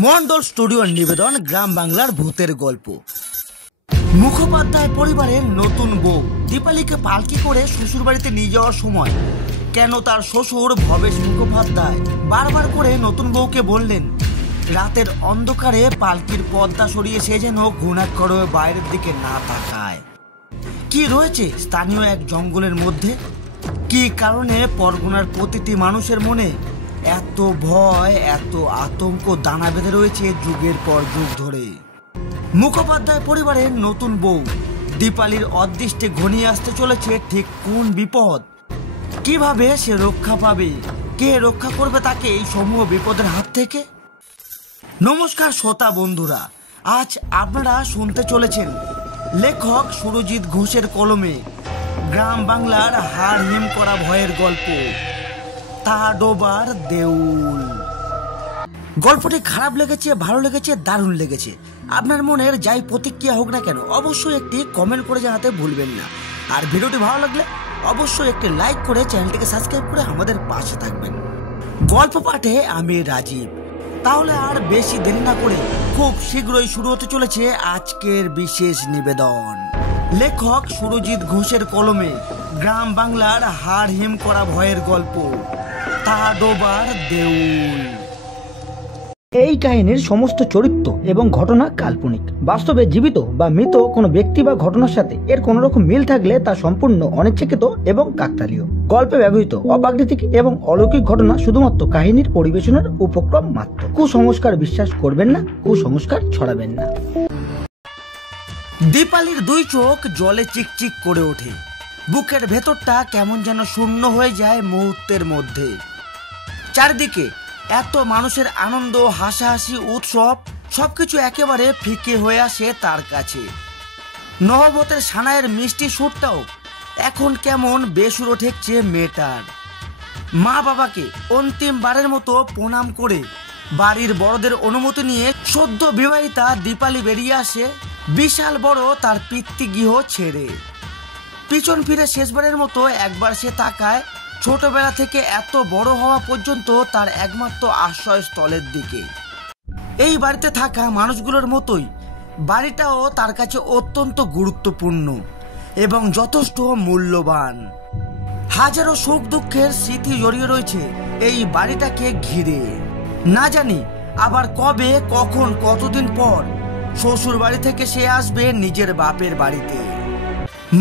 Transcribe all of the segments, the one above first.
মন্ডল স্টুডিওর নিবেদন গ্রাম বাংলার ভূতের গল্প। মুখোপাধ্যায় পরিবারের নতুন বউ দীপালিকে পালকি করে শ্বশুর বাড়িতে নিয়ে যাওয়ার সময় কেন তার শ্বশুর ভবেশ মুখোপাধ্যায় বারবার করে নতুন বউকে বললেন রাতের অন্ধকারে পালকির পর্দা সরিয়ে সে যেন ঘুণাক্ষরে বাইরের দিকে না তাকায়। কি রয়েছে স্থানীয় এক জঙ্গলের মধ্যে? কি কারণে পরগনার প্রতিটি মানুষের মনে এত ভয়, এত আতঙ্ক দানা বেঁধে রয়েছে যুগের পর যুগ ধরে? মুখোপাধ্যায় পরিবারের নতুন বউ দীপালির অদৃষ্টে ঘনিয়ে আসতে চলেছে ঠিক কোন বিপদ? কিভাবে সে রক্ষা পাবে? কে রক্ষা করবে তাকে এই সমূহ বিপদের হাত থেকে? নমস্কার শ্রোতা বন্ধুরা, আজ আপনারা শুনতে চলেছেন লেখক সুরজিৎ ঘোষের কলমে গ্রাম বাংলার হাড় হিম করা ভয়ের গল্প তাডোবার দেউল। গল্পটি খারাপ লেগেছে, ভালো লেগেছে, দারুণ লেগেছে, আপনার মনের যাই প্রতিক্রিয়া হোক না কেন অবশ্যই একটি কমেন্ট করে জানাতে ভুলবেন না। আর ভিডিওটি ভালো লাগলে অবশ্যই একটি লাইক করে চ্যানেলটিকে সাবস্ক্রাইব করে আমাদের পাশে থাকবেন। গল্প পাঠে আমি রাজীব। তাহলে আর বেশি দেরি না করে খুব শীঘ্রই শুরু হতে চলেছে আজকের বিশেষ নিবেদন। লেখক সুরজিৎ ঘোষের কলমে গ্রাম বাংলার হাড় হিম করা ভয়ের গল্প তাডোবার দেউল। এই কাহিনীর সমস্ত চরিত্র এবং ঘটনা কাল্পনিক। বাস্তবে জীবিত বা মৃত কোনো ব্যক্তি বা ঘটনার সাথে এর কোন রকম মিল থাকলে তা সম্পূর্ণ অনিচ্ছাকৃত এবং কাকতালীয়। গল্পে ব্যবহৃত অপ্রাকৃতিক এবং অলৌকিক ঘটনা শুধুমাত্র কাহিনীর পরিবেশনের উপক্রম মাত্র। কুসংস্কার বিশ্বাস করবেন না, কুসংস্কার ছড়াবেন না। দীপালির দুই চোখ জলে চিকচিক করে ওঠে, বুকের ভেতরটা কেমন যেন শূন্য হয়ে যায় মুহূর্তের মধ্যে। চারিদিকে এত মানুষের আনন্দ, হাসাহাসি, উৎসব সবকিছু একেবারে ফিকে হয়ে আসে তার কাছে। নহবতের সানাইয়ের মিষ্টি সুরটাও এখন কেমন বেসুরো ঠেকছে মেয়েটার। মা বাবাকে অন্তিমবারের মতো প্রণাম করে বাড়ির বড়দের অনুমতি নিয়ে সদ্য বিবাহিতা দীপালি বেরিয়ে আসে বিশাল বড় তার পিতৃগৃহ ছেড়ে। পিছন ফিরে শেষবারের মতো একবার সে তাকায় ছোটবেলা থেকে এত বড় হওয়া পর্যন্ত তার একমাত্র আশ্রয়স্থলের দিকে। এই বাড়িতে থাকা মানুষগুলোর মতোই বাড়িটাও তার কাছে অত্যন্ত গুরুত্বপূর্ণ এবং যথেষ্ট মূল্যবান। হাজারো সুখ দুঃখের স্মৃতি জড়িয়ে রয়েছে এই বাড়িটাকে ঘিরে। না জানি আবার কবে, কখন, কতদিন পর শ্বশুর বাড়ি থেকে সে আসবে নিজের বাপের বাড়িতে।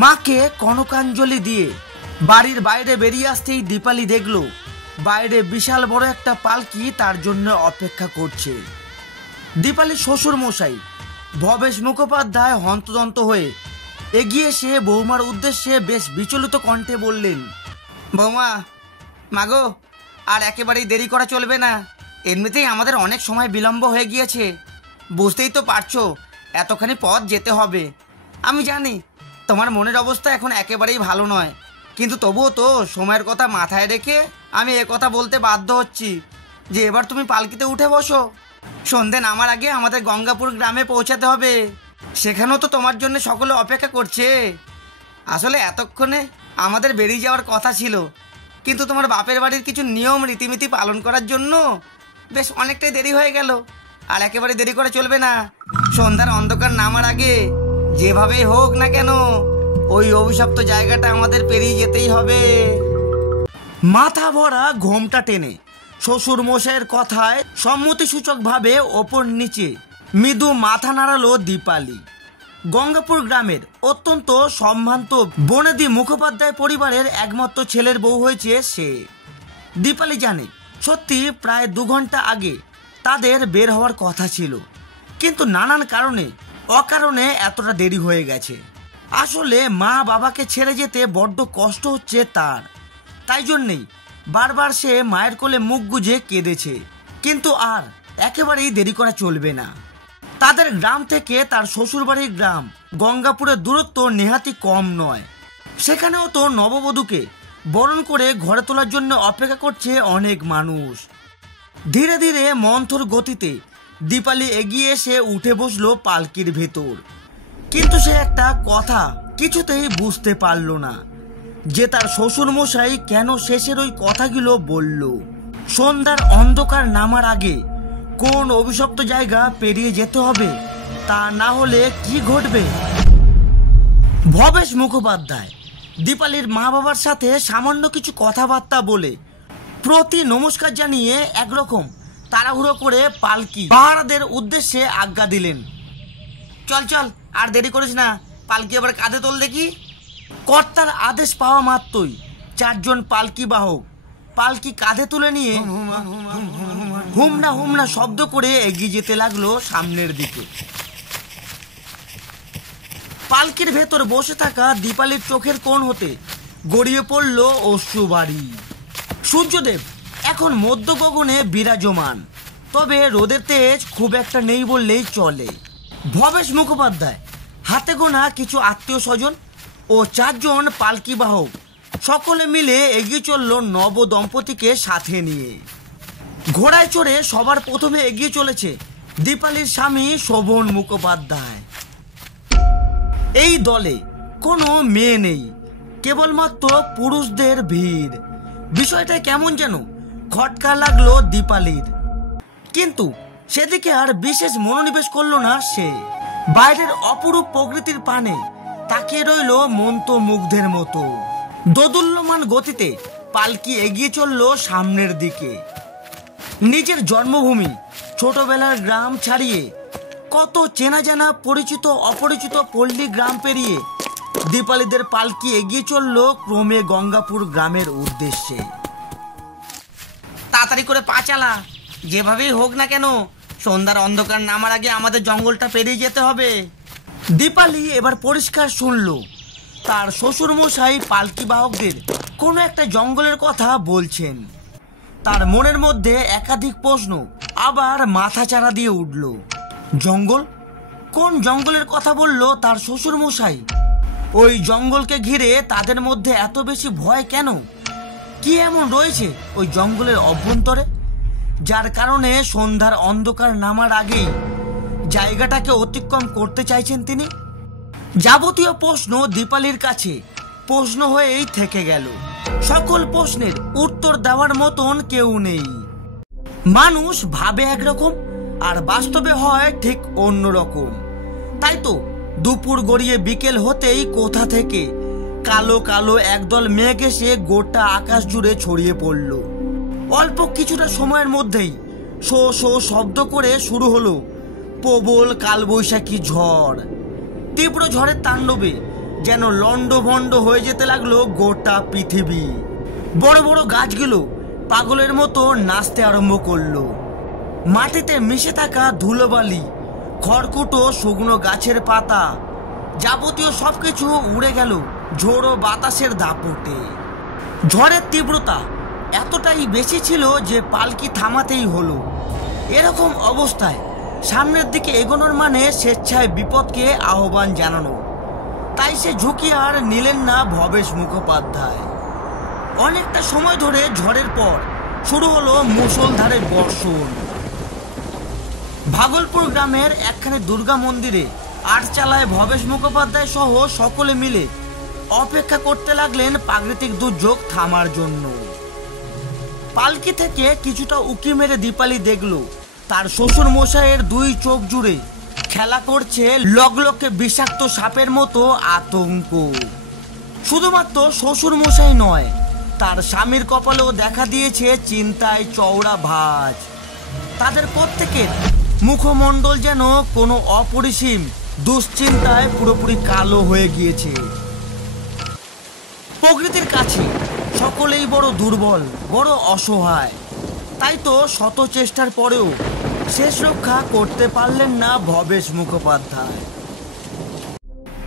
মাকে কনকাঞ্জলি দিয়ে বাড়ির বাইরে বেরিয়ে আসতেই দীপালি দেখল বাইরে বিশাল বড় একটা পালকি তার জন্য অপেক্ষা করছে। দীপালির শ্বশুর মশাই ভবেশ মুখোপাধ্যায় হন্তদন্ত হয়ে এগিয়ে এসে বৌমার উদ্দেশ্যে বেশ বিচলিত কণ্ঠে বললেন, বৌমা, মাগো, আর একেবারেই দেরি করা চলবে না। এমনিতেই আমাদের অনেক সময় বিলম্ব হয়ে গিয়েছে। বুঝতেই তো পারছো এতখানি পথ যেতে হবে। আমি জানি তোমার মনের অবস্থা এখন একেবারেই ভালো নয়, কিন্তু তবুও তো সময়ের কথা মাথায় রেখে আমি কথা বলতে বাধ্য হচ্ছি যে এবার তুমি পালকিতে উঠে বসো। সন্ধে নামার আগে আমাদের গঙ্গাপুর গ্রামে পৌঁছাতে হবে। সেখানেও তো তোমার জন্য সকলে অপেক্ষা করছে। আসলে এতক্ষণে আমাদের বেরিয়ে যাওয়ার কথা ছিল, কিন্তু তোমার বাপের বাড়ির কিছু নিয়ম রীতিনীতি পালন করার জন্য বেশ অনেকটাই দেরি হয়ে গেল। আর একেবারে দেরি করে চলবে না। সন্ধ্যার অন্ধকার নামার আগে যেভাবেই হোক না কেন ওই অভিশপ্ত জায়গাটা আমাদের পেরিয়ে যেতেই হবে। মাথা ভরা ঘোমটা টেনে শ্বশুর মশাইয়ের কথায় সম্মতিসূচক ভাবে ওপর নিচে মৃদু মাথা নাড়ালো দীপালি। গঙ্গাপুর গ্রামের অত্যন্ত সম্ভ্রান্ত বনেদি মুখোপাধ্যায় পরিবারের একমাত্র ছেলের বউ হয়েছে সে। দীপালি জানে সত্যি প্রায় 2 ঘন্টা আগে তাদের বের হওয়ার কথা ছিল, কিন্তু নানান কারণে অকারণে এতটা দেরি হয়ে গেছে। আসলে মা বাবাকে ছেড়ে যেতে বড্ড কষ্ট হচ্ছে তার, তাই জন্যেই বারবার সে মায়ের কোলে মুখ গুজে কেঁদেছে। কিন্তু আর একেবারেই দেরি করা চলবে না। তাদের গ্রাম থেকে তার শ্বশুরবাড়ির গ্রাম গঙ্গাপুরের দূরত্ব নেহাতি কম নয়। সেখানেও তো নববধূকে বরণ করে ঘরে তোলার জন্য অপেক্ষা করছে অনেক মানুষ। ধীরে ধীরে মন্থর গতিতে দীপালি এগিয়ে এসে উঠে বসলো পালকির ভেতর। কিন্তু সে একটা কথা কিছুতেই বুঝতে পারল না যে তার শ্বশুর মশাই কেন শেষের ওই কথাগুলো বলল। সন্ধ্যার অন্ধকার নামার আগে কোন অভিশপ্ত জায়গা পেরিয়ে যেতে হবে, তা না হলে কি ঘটবে। ভবেশ মুখোপাধ্যায় দীপালির মা বাবার সাথে সামান্য কিছু কথাবার্তা বলে প্রতি নমস্কার জানিয়ে একরকম তাড়াহুড়ো করে পালকি পাহারাদের উদ্দেশ্যে আজ্ঞা দিলেন। চল চল, আর দেরি করিস না, পালকি আবার কাঁধে তোল দেখি। কর্তার আদেশ পাওয়া মাত্রই 4 জন পালকি বাহক পালকি কাঁধে তুলে নিয়ে হুমনা হুমনা শব্দ করে এগিয়ে যেতে লাগলো সামনের দিকে। পালকির ভেতর বসে থাকা দীপালির চোখের কোণ হতে গড়িয়ে পড়ল অশ্রুবাড়ি। সূর্যদেব এখন মধ্য গগনে বিরাজমান, তবে রোদের তেজ খুব একটা নেই বললেই চলে। ভবেশ মুখোপাধ্যায় হাতে গোনা কিছু আত্মীয় স্বজন ও 4 জন পালকি বাহক সকলে মিলে এগিয়ে চলল নব দম্পতিকে সাথে নিয়ে। ঘোড়ায় চড়ে সবার প্রথমে এগিয়ে চলেছে দীপালির স্বামী শোভন মুখোপাধ্যায়। এই দলে কোনো মেয়ে নেই, কেবলমাত্র পুরুষদের ভিড়। বিষয়টা কেমন যেন খটকা লাগলো দীপালির, কিন্তু সেদিকে আর বিশেষ মনোনিবেশ করলো না সে। বাইরের অপরূপ প্রকৃতির পানে তাকিয়ে রইল মন্ত্রমুগ্ধের মতো। দোদুল্যমান গতিতে পালকি এগিয়ে চলল সামনের দিকে। নিজের জন্মভূমি ছোটবেলার গ্রাম ছাড়িয়ে কত চেনা জানা পরিচিত অপরিচিত পল্লী গ্রাম পেরিয়ে দীপালিদের পালকি এগিয়ে চলল ক্রমে গঙ্গাপুর গ্রামের উদ্দেশ্যে। তাড়াতাড়ি করে পা চালা, যেভাবেই হোক না কেন সন্ধ্যার অন্ধকার নামার আগে আমাদের জঙ্গলটা পেরিয়ে যেতে হবে। দীপালি এবার পরিষ্কার শুনল তার শ্বশুর মশাই পালকি বাহকদের কোনো একটা জঙ্গলের কথা বলছেন। তার মনের মধ্যে একাধিক প্রশ্ন আবার মাথা চাড়া দিয়ে উঠল। জঙ্গল? কোন জঙ্গলের কথা বলল তার শ্বশুর মশাই? ওই জঙ্গলকে ঘিরে তাদের মধ্যে এত বেশি ভয় কেন? কি এমন রয়েছে ওই জঙ্গলের অভ্যন্তরে, যার কারণে সন্ধ্যার অন্ধকার নামার আগেই জায়গাটাকে অতিক্রম করতে চাইছেন তিনি? যাবতীয় প্রশ্ন দীপালির কাছে প্রশ্ন হয়েই থেকে গেল। সকল প্রশ্নের উত্তর দেওয়ার মতন কেউ নেই। মানুষ ভাবে একরকম আর বাস্তবে হয় ঠিক অন্য রকম। তাই তো দুপুর গড়িয়ে বিকেল হতেই কোথা থেকে কালো কালো একদল মেঘ এসে গোটা আকাশ জুড়ে ছড়িয়ে পড়ল। অল্প কিছুটা সময়ের মধ্যেই শো শো শব্দ করে শুরু হলো প্রবল কালবৈশাখী ঝড়। তীব্র ঝড়ের তাণ্ডবে যেন লন্ডভন্ড হয়ে যেতে লাগলো গোটা পৃথিবী। বড় বড় গাছগুলো পাগলের মতো নাচতে আরম্ভ করলো। মাটিতে মিশে থাকা ধুলোবালি, খড়কুটো, শুকনো গাছের পাতা, যাবতীয় সবকিছু উড়ে গেল ঝোড়ো বাতাসের দাপটে। ঝড়ের তীব্রতা এতটাই বেশি ছিল যে পালকি থামাতেই হলো। এরকম অবস্থায় সামনের দিকে এগোনোর মানে স্বেচ্ছায় বিপদকে আহ্বান জানানো। তাই সে ঝুঁকি আর নিলেন না ভবেশ মুখোপাধ্যায়। অনেকটা সময় ধরে ঝড়ের পর শুরু হলো মুষলধারে বর্ষণ। ভাগলপুর গ্রামের একখানে দুর্গা মন্দিরে আটচালায় ভবেশ মুখোপাধ্যায় সহ সকলে মিলে অপেক্ষা করতে লাগলেন প্রাকৃতিক দুর্যোগ থামার জন্য। পালকি থেকে কিছুটা উঁকি মেরে দীপালি দেখল তার শ্বশুর মশাইয়ের 2 চোখ জুড়ে খেলা করছে লগলকে বিষাক্ত সাপের মতো আতঙ্ক। শুধুমাত্র শ্বশুর মশাই নয়, তার স্বামীর কপালেও দেখা দিয়েছে চিন্তায় চওড়া ভাঁজ। তাদের প্রত্যেকের মুখমণ্ডল যেন কোনো অপরিসীম দুশ্চিন্তায় পুরোপুরি কালো হয়ে গিয়েছে। প্রকৃতির কাছে সকলেই বড় দুর্বল, বড় অসহায়। তাই তো শত চেষ্টার পরেও শেষ রক্ষা করতে পারলেন না ভবেশ মুখোপাধ্যায়।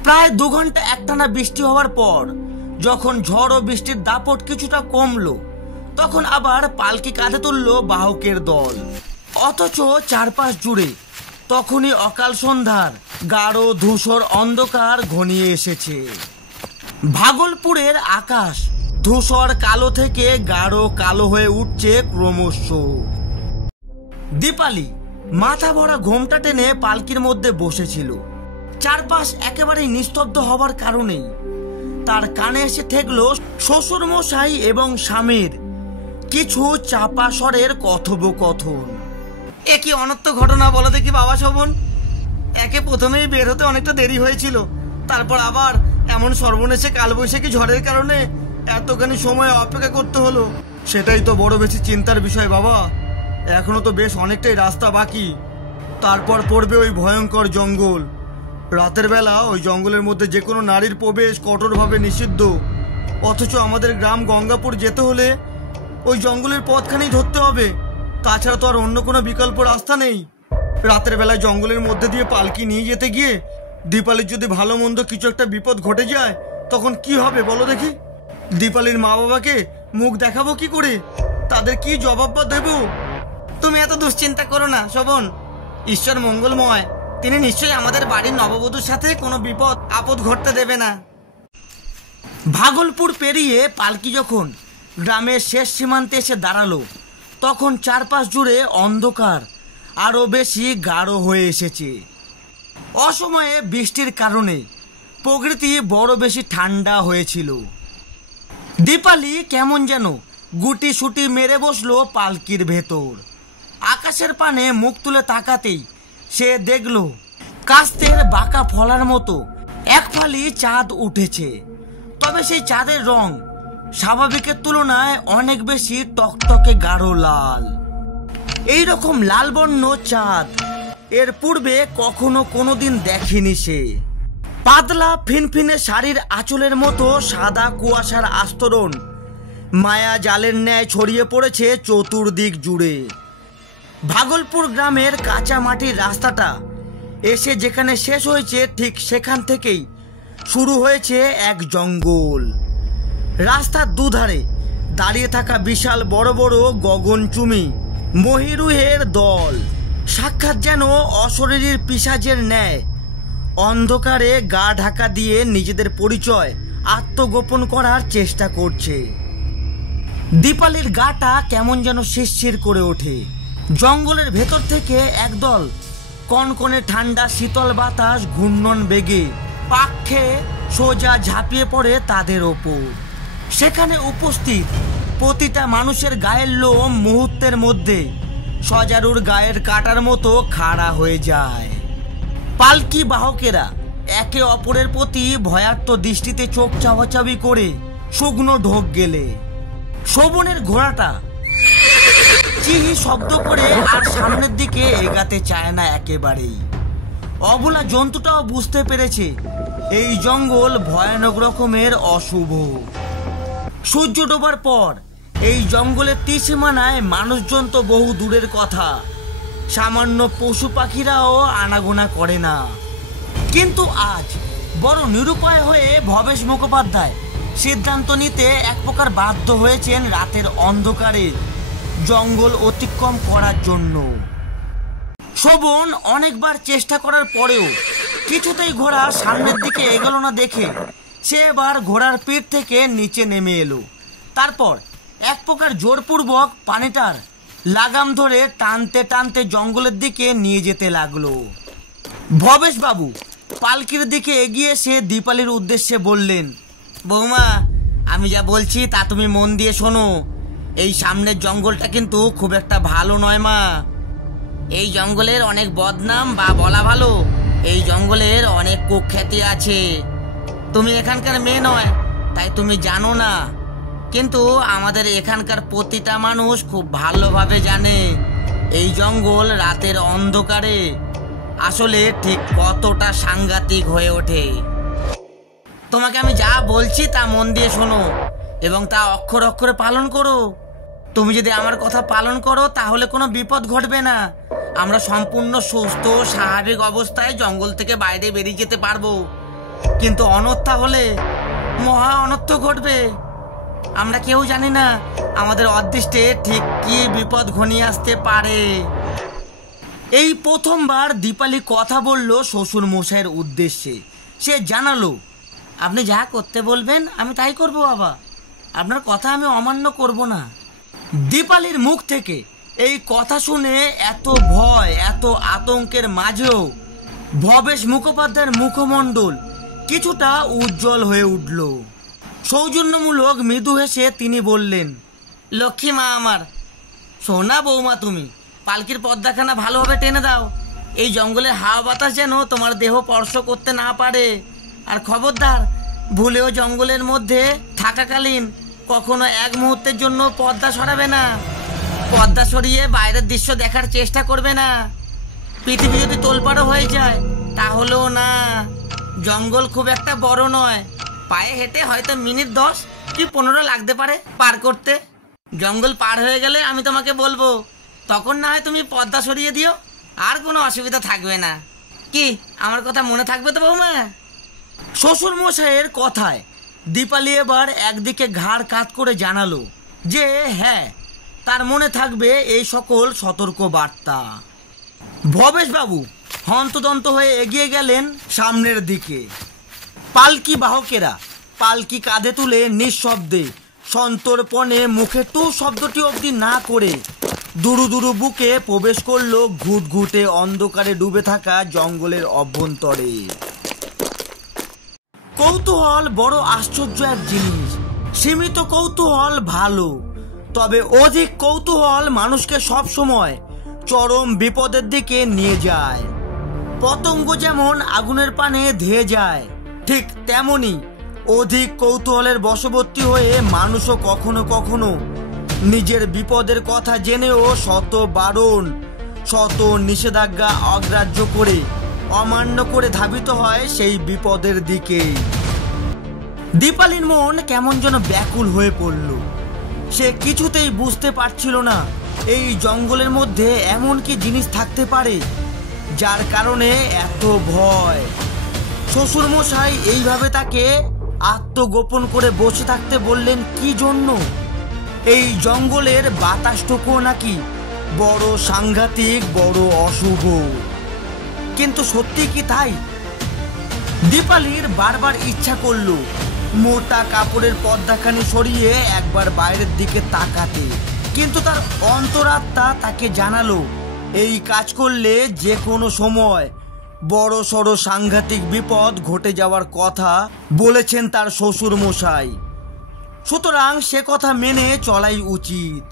প্রায় 2 ঘন্টা একটানা বৃষ্টি হওয়ার পর যখন ঝড় ও বৃষ্টির দাপট কিছুটা কমলো, তখন আবার পালকি কাঁধে তুলল বাহকের দল। অথচ চারপাশ জুড়ে তখনই অকাল সন্ধ্যার গাঢ় ধূসর অন্ধকার ঘনিয়ে এসেছে। ভাগলপুরের আকাশ ধূসর কালো থেকে গাঢ় কালো হয়ে উঠছে ক্রমশ। দীপালি মাথা ভরা ঘোমটা টেনে পালকির মধ্যে বসেছিল। চারপাশ একেবারেই নিস্তব্ধ হবার কারণেই তার কানে এসে ঠেকল শ্বশুর মশাই এবং স্বামীর কিছু চাপা স্বরের কথোপকথন। এ কি অনর্থ ঘটনা বলো দেখি বাবা শোভন। একে প্রথমেই বের হতে অনেকটা দেরি হয়েছিল, তারপর আবার এমন সর্বনেশে কালবৈশাখী ঝড়ের কারণে এতখানি সময় অপেক্ষা করতে হলো। সেটাই তো বড় বেশি চিন্তার বিষয় বাবা। এখনো তো বেশ অনেকটাই রাস্তা বাকি, তারপর পড়বে ওই ভয়ঙ্কর জঙ্গল। রাতের বেলা ওই জঙ্গলের মধ্যে যে কোনো নারীর প্রবেশ কঠোরভাবে নিষিদ্ধ, অথচ আমাদের গ্রাম গঙ্গাপুর যেতে হলে ওই জঙ্গলের পথখানেই ধরতে হবে, তাছাড়া তো আর অন্য কোনো বিকল্প রাস্তা নেই। রাতের বেলায় জঙ্গলের মধ্যে দিয়ে পালকি নিয়ে যেতে গিয়ে দীপালির যদি ভালো মন্দ কিছু একটা বিপদ ঘটে যায় তখন কি হবে বলো দেখি? দীপালির মা বাবাকে মুখ দেখাবো কি করে? তাদের কি জবাব বা দেব? তুমি এত দুশ্চিন্তা করো না শোভন, ঈশ্বর মঙ্গলময়, তিনি নিশ্চয়ই আমাদের বাড়ির নববধূর সাথে কোনো বিপদ আপদ ঘটতে দেবে না। ভাগলপুর পেরিয়ে পালকি যখন গ্রামের শেষ সীমান্তে এসে দাঁড়ালো তখন চারপাশ জুড়ে অন্ধকার আরো বেশি গাঢ় হয়ে এসেছে। অসময়ে বৃষ্টির কারণে প্রকৃতি বড় বেশি ঠান্ডা হয়েছিল। দীপালি কেমন যেন গুটি সুটি মেরে বসলো পালকির ভেতর। আকাশের পানে মুখ তুলে তাকাতেই সে দেখল কাস্তের বাঁকা ফলার মতো এক ফালি চাঁদ উঠেছে, তবে সেই চাঁদের রং স্বাভাবিকের তুলনায় অনেক বেশি টকটকে গাঢ় লাল। এইরকম লাল বর্ণ চাঁদ এর পূর্বে কখনো কোনোদিন দেখেনি সে। পাতলা ফিনফিনে শাড়ির আঁচলের মতো সাদা কুয়াশার আস্তরণ মায়া জালের ন্যায় ছড়িয়ে পড়েছে চতুর্দিক জুড়ে। ভাগলপুর গ্রামের কাঁচা মাটির রাস্তাটা এসে যেখানে শেষ হয়েছে ঠিক সেখান থেকেই শুরু হয়েছে এক জঙ্গল। রাস্তার দুধারে দাঁড়িয়ে থাকা বিশাল বড় বড় গগনচুমি মহিরুহের দল সাক্ষাৎ যেন অশরীরীর পিশাচের ন্যায় অন্ধকারে গা ঢাকা দিয়ে নিজেদের পরিচয় আত্মগোপন করার চেষ্টা করছে। দীপালির গাটা কেমন যেন শিরশির করে ওঠে। জঙ্গলের ভেতর থেকে একদল কনকনে ঠান্ডা শীতল বাতাস ঘূর্ণন বেগে পাক খেয়ে সোজা ঝাঁপিয়ে পড়ে তাদের ওপর। সেখানে উপস্থিত প্রতিটা মানুষের গায়ের লোম মুহূর্তের মধ্যে সজারুর গায়ের কাটার মতো খাড়া হয়ে যায়। পালকি বাহকেরা একে অপরের প্রতি ভয়ার্ত দৃষ্টিতে চোখ চাওয়াচাবি করে শুকনো ঢোক গেলে শোভনের ঘোড়াটা চিহি শব্দ করে আর সামনের দিকে এগাতে চায় না একেবারেই। অবলা জন্তুটাও বুঝতে পেরেছে এই জঙ্গল ভয়ানক রকমের অশুভ। সূর্য ডোবার পর এই জঙ্গলের ত্রিসীমানায় মানুষজন তো বহু দূরের কথা, সামান্য পশু পাখিরাও আনাগোনা করে না। কিন্তু আজ বড় নিরুপায় হয়ে ভবেশ মুখোপাধ্যায় সিদ্ধান্ত নিতে এক প্রকার বাধ্য হয়েছেন রাতের অন্ধকারে জঙ্গল অতিক্রম করার জন্য। শোভন অনেকবার চেষ্টা করার পরেও কিছুতেই ঘোড়া সামনের দিকে এগোলো না দেখে সে এবার ঘোড়ার পিঠ থেকে নিচে নেমে এলো। তারপর এক প্রকার জোরপূর্বক পানিটার লাগাম ধরে টানতে টানতে জঙ্গলের দিকে নিয়ে যেতে লাগলো। ভবেশ বাবু পালকির দিকে এগিয়ে এসে দীপালির উদ্দেশ্যে বললেন, বৌমা, আমি যা বলছি তা তুমি মন দিয়ে শোনো। এই সামনের জঙ্গলটা কিন্তু খুব একটা ভালো নয় মা। এই জঙ্গলের অনেক বদনাম, বা বলা ভালো এই জঙ্গলের অনেক কুখ্যাতি আছে। তুমি এখানকার মেয়ে নয় তাই তুমি জানো না, কিন্তু আমাদের এখানকার প্রতিটা মানুষ খুব ভালোভাবে জানে এই জঙ্গল রাতের অন্ধকারে আসলে ঠিক কতটা সাংঘাতিক হয়ে ওঠে। তোমাকে আমি যা বলছি তা মন দিয়ে শোনো এবং তা অক্ষর অক্ষরে পালন করো। তুমি যদি আমার কথা পালন করো তাহলে কোনো বিপদ ঘটবে না। আমরা সম্পূর্ণ সুস্থ স্বাভাবিক অবস্থায় জঙ্গল থেকে বাইরে বেরিয়ে যেতে পারবো, কিন্তু অনর্থা হলে মহা অনর্থ ঘটবে। আমরা কেউ জানি না আমাদের অদৃষ্টে ঠিক কি বিপদ ঘনিয়ে আসতে পারে। এই প্রথমবার দীপালি কথা বলল শ্বশুর মশাইয়ের উদ্দেশ্যে। সে জানালো, আপনি যা করতে বলবেন আমি তাই করব বাবা, আপনার কথা আমি অমান্য করব না। দীপালির মুখ থেকে এই কথা শুনে এত ভয় এত আতঙ্কের মাঝেও ভবেশ মুখোপাধ্যায়ের মুখমণ্ডল কিছুটা উজ্জ্বল হয়ে উঠল। সৌজন্যমূলক মৃদু হেসে তিনি বললেন, লক্ষ্মী মা আমার, সোনা বৌমা তুমি, পালকির পর্দাখানা ভালোভাবে টেনে দাও। এই জঙ্গলের হাওয়া বাতাস যেন তোমার দেহ স্পর্শ করতে না পারে। আর খবরদার, ভুলেও জঙ্গলের মধ্যে থাকাকালীন কখনো এক মুহূর্তের জন্য পর্দা সরাবে না। পর্দা সরিয়ে বাইরের দৃশ্য দেখার চেষ্টা করবে না। পৃথিবী যদি তোলপাড়ো হয়ে যায় তাহলেও না। জঙ্গল খুব একটা বড় নয়, পায়ে হেঁটে হয়তো মিনিট 10 কি 15 লাগতে পারে পার করতে। জঙ্গল পার হয়ে গেলে আমি তোমাকে বলবো, তখন না হয় তুমি পর্দা সরিয়ে দিও, আর কোনো অসুবিধা থাকবে না। কি আমার কথা মনে থাকবে তো বৌমা? শ্বশুর মশাইয়ের কথায় দীপালি এবার একদিকে ঘাড় কাত করে জানালো যে হ্যাঁ, তার মনে থাকবে এই সকল সতর্ক বার্তা। ভবেশবাবু হন্তদন্ত হয়ে এগিয়ে গেলেন সামনের দিকে। পালকি বাহকেরা পালকি কাঁধে তুলে নিঃশব্দে সন্তর্পণে মুখে টু শব্দটি অবধি না করে দুরু দুরু বুকে প্রবেশ করলো ঘুটঘুটে অন্ধকারে ডুবে থাকা জঙ্গলের অভ্যন্তরে। কৌতূহল বড় আশ্চর্য এক জিনিস। সীমিত কৌতূহল ভালো, তবে অধিক কৌতূহল মানুষকে সব সময় চরম বিপদের দিকে নিয়ে যায়। পতঙ্গ যেমন আগুনের পানে ধেয়ে যায়, ঠিক তেমনি অধিক কৌতূহলের বশবর্তী হয়ে মানুষও কখনো কখনো নিজের বিপদের কথা জেনেও শত বারণ শত নিষেধাজ্ঞা অগ্রাহ্য করে অমান্য করে ধাবিত হয় সেই বিপদের দিকে। দীপালির মন কেমন যেন ব্যাকুল হয়ে পড়ল। সে কিছুতেই বুঝতে পারছিল না এই জঙ্গলের মধ্যে এমন কি জিনিস থাকতে পারে যার কারণে এত ভয়। শ্বশুর মশাই এইভাবে তাকে আত্মগোপন করে বসে থাকতে বললেন কি জন্য? এই জঙ্গলের বাতাসটুকুও নাকি বড় সাংঘাতিক, বড় অশুভ। কিন্তু সত্যি কি তাই? দীপালির বারবার ইচ্ছা করলো মোটা কাপড়ের পর্দাখানি সরিয়ে একবার বাইরের দিকে তাকাতে, কিন্তু তার অন্তরাত্মা তাকে জানালো এই কাজ করলে যে কোনো সময় বড় সড় সাংঘাতিক বিপদ ঘটে যাওয়ার কথা বলেছেন তার শ্বশুর মশাই। সুতরাং সে কথা মেনে চলাই উচিত।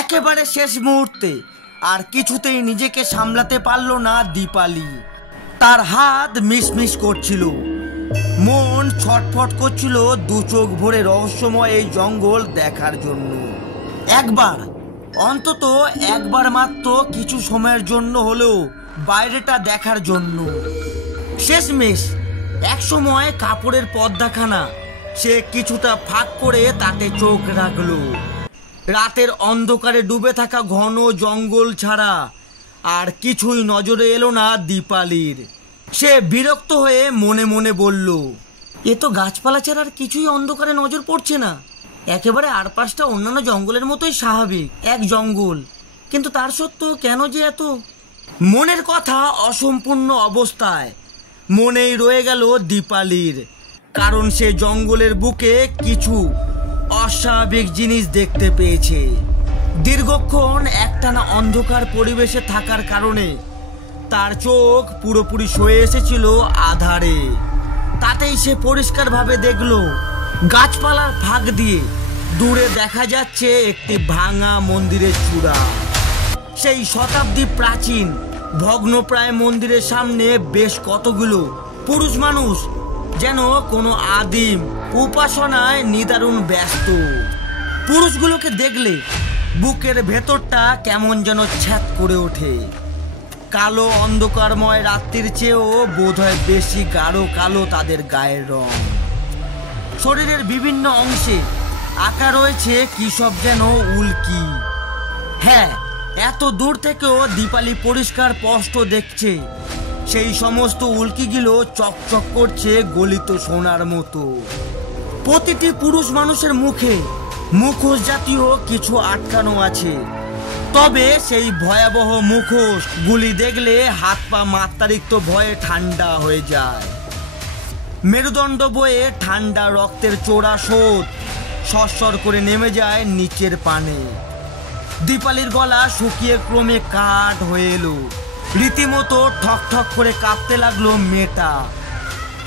একেবারে শেষ মুহূর্তে আর কিছুতেই নিজেকে সামলাতে পারল না দীপালি। তার হাত মিশমিশ করছিল, মন ছটফট করছিল দু চোখ ভরে রহস্যময় এই জঙ্গল দেখার জন্য। একবার, অন্তত একবার মাত্র কিছু সময়ের জন্য হলেও বাইরেটা দেখার জন্য। শেষমেশ এক সময় কাপড়ের পর্দাখানা সে কিছুটা ফাঁক করে তাতে চোখ রাখলো। রাতের অন্ধকারে ডুবে থাকা ঘন জঙ্গল ছাড়া আর কিছুই নজরে এলো না দীপালির। সে বিরক্ত হয়ে মনে মনে বলল, এ তো গাছপালা ছাড়া আর কিছুই অন্ধকারে নজর পড়ছে না। একেবারে আর পাশটা অন্যান্য জঙ্গলের মতোই স্বাভাবিক এক জঙ্গল, কিন্তু তার সত্ত্বেও কেন যে এত? মনের কথা অসম্পূর্ণ অবস্থায় মনেই রয়ে গেল দীপালির, কারণ সে জঙ্গলের বুকে কিছু অস্বাভাবিক জিনিস দেখতে পেয়েছে। দীর্ঘক্ষণ একটানা অন্ধকার পরিবেশে থাকার কারণে তার চোখ পুরোপুরি সয়ে এসেছিল আধারে। তাতেই সে পরিষ্কারভাবে দেখল গাছপালার ফাঁক দিয়ে দূরে দেখা যাচ্ছে একটি ভাঙা মন্দিরের চূড়া। সেই শতাব্দী প্রাচীন ভগ্নপ্রায় মন্দিরের সামনে বেশ কতগুলো পুরুষ মানুষ যেন কোনো আদিম উপাসনায় নিদারুণ ব্যস্ত। পুরুষগুলোকে দেখলে বুকের ভেতরটা কেমন যেন ছ্যাঁত করে ওঠে। কালো অন্ধকারময় রাত্রির চেয়েও বোধহয় বেশি গাঢ় কালো তাদের গায়ের রং। শরীরের বিভিন্ন অংশে আঁকা রয়েছে কি সব যেন উল্কি। হ্যাঁ, এত দূর থেকেও দীপালি পরিষ্কার স্পষ্ট দেখছে সেই সমস্ত উল্কিগুলো চকচক করছে গলিত সোনার মতো। প্রতিটি পুরুষ মানুষের মুখে মুখোশ জাতীয় কিছু আটকানো আছে, তবে সেই ভয়াবহ মুখোশ গুলি দেখলে হাত পা মাত্রাতিরিক্ত ভয়ে ঠান্ডা হয়ে যায়। মেরুদণ্ড বয়ে ঠান্ডা রক্তের চোরা স্রোত সরসর করে নেমে যায় নিচের পানে। দীপালির গলা শুকিয়ে ক্রমে কাঠ হয়ে এলো। রীতিমতো ঠক ঠক করে কাঁপতে লাগলো মেয়েটা।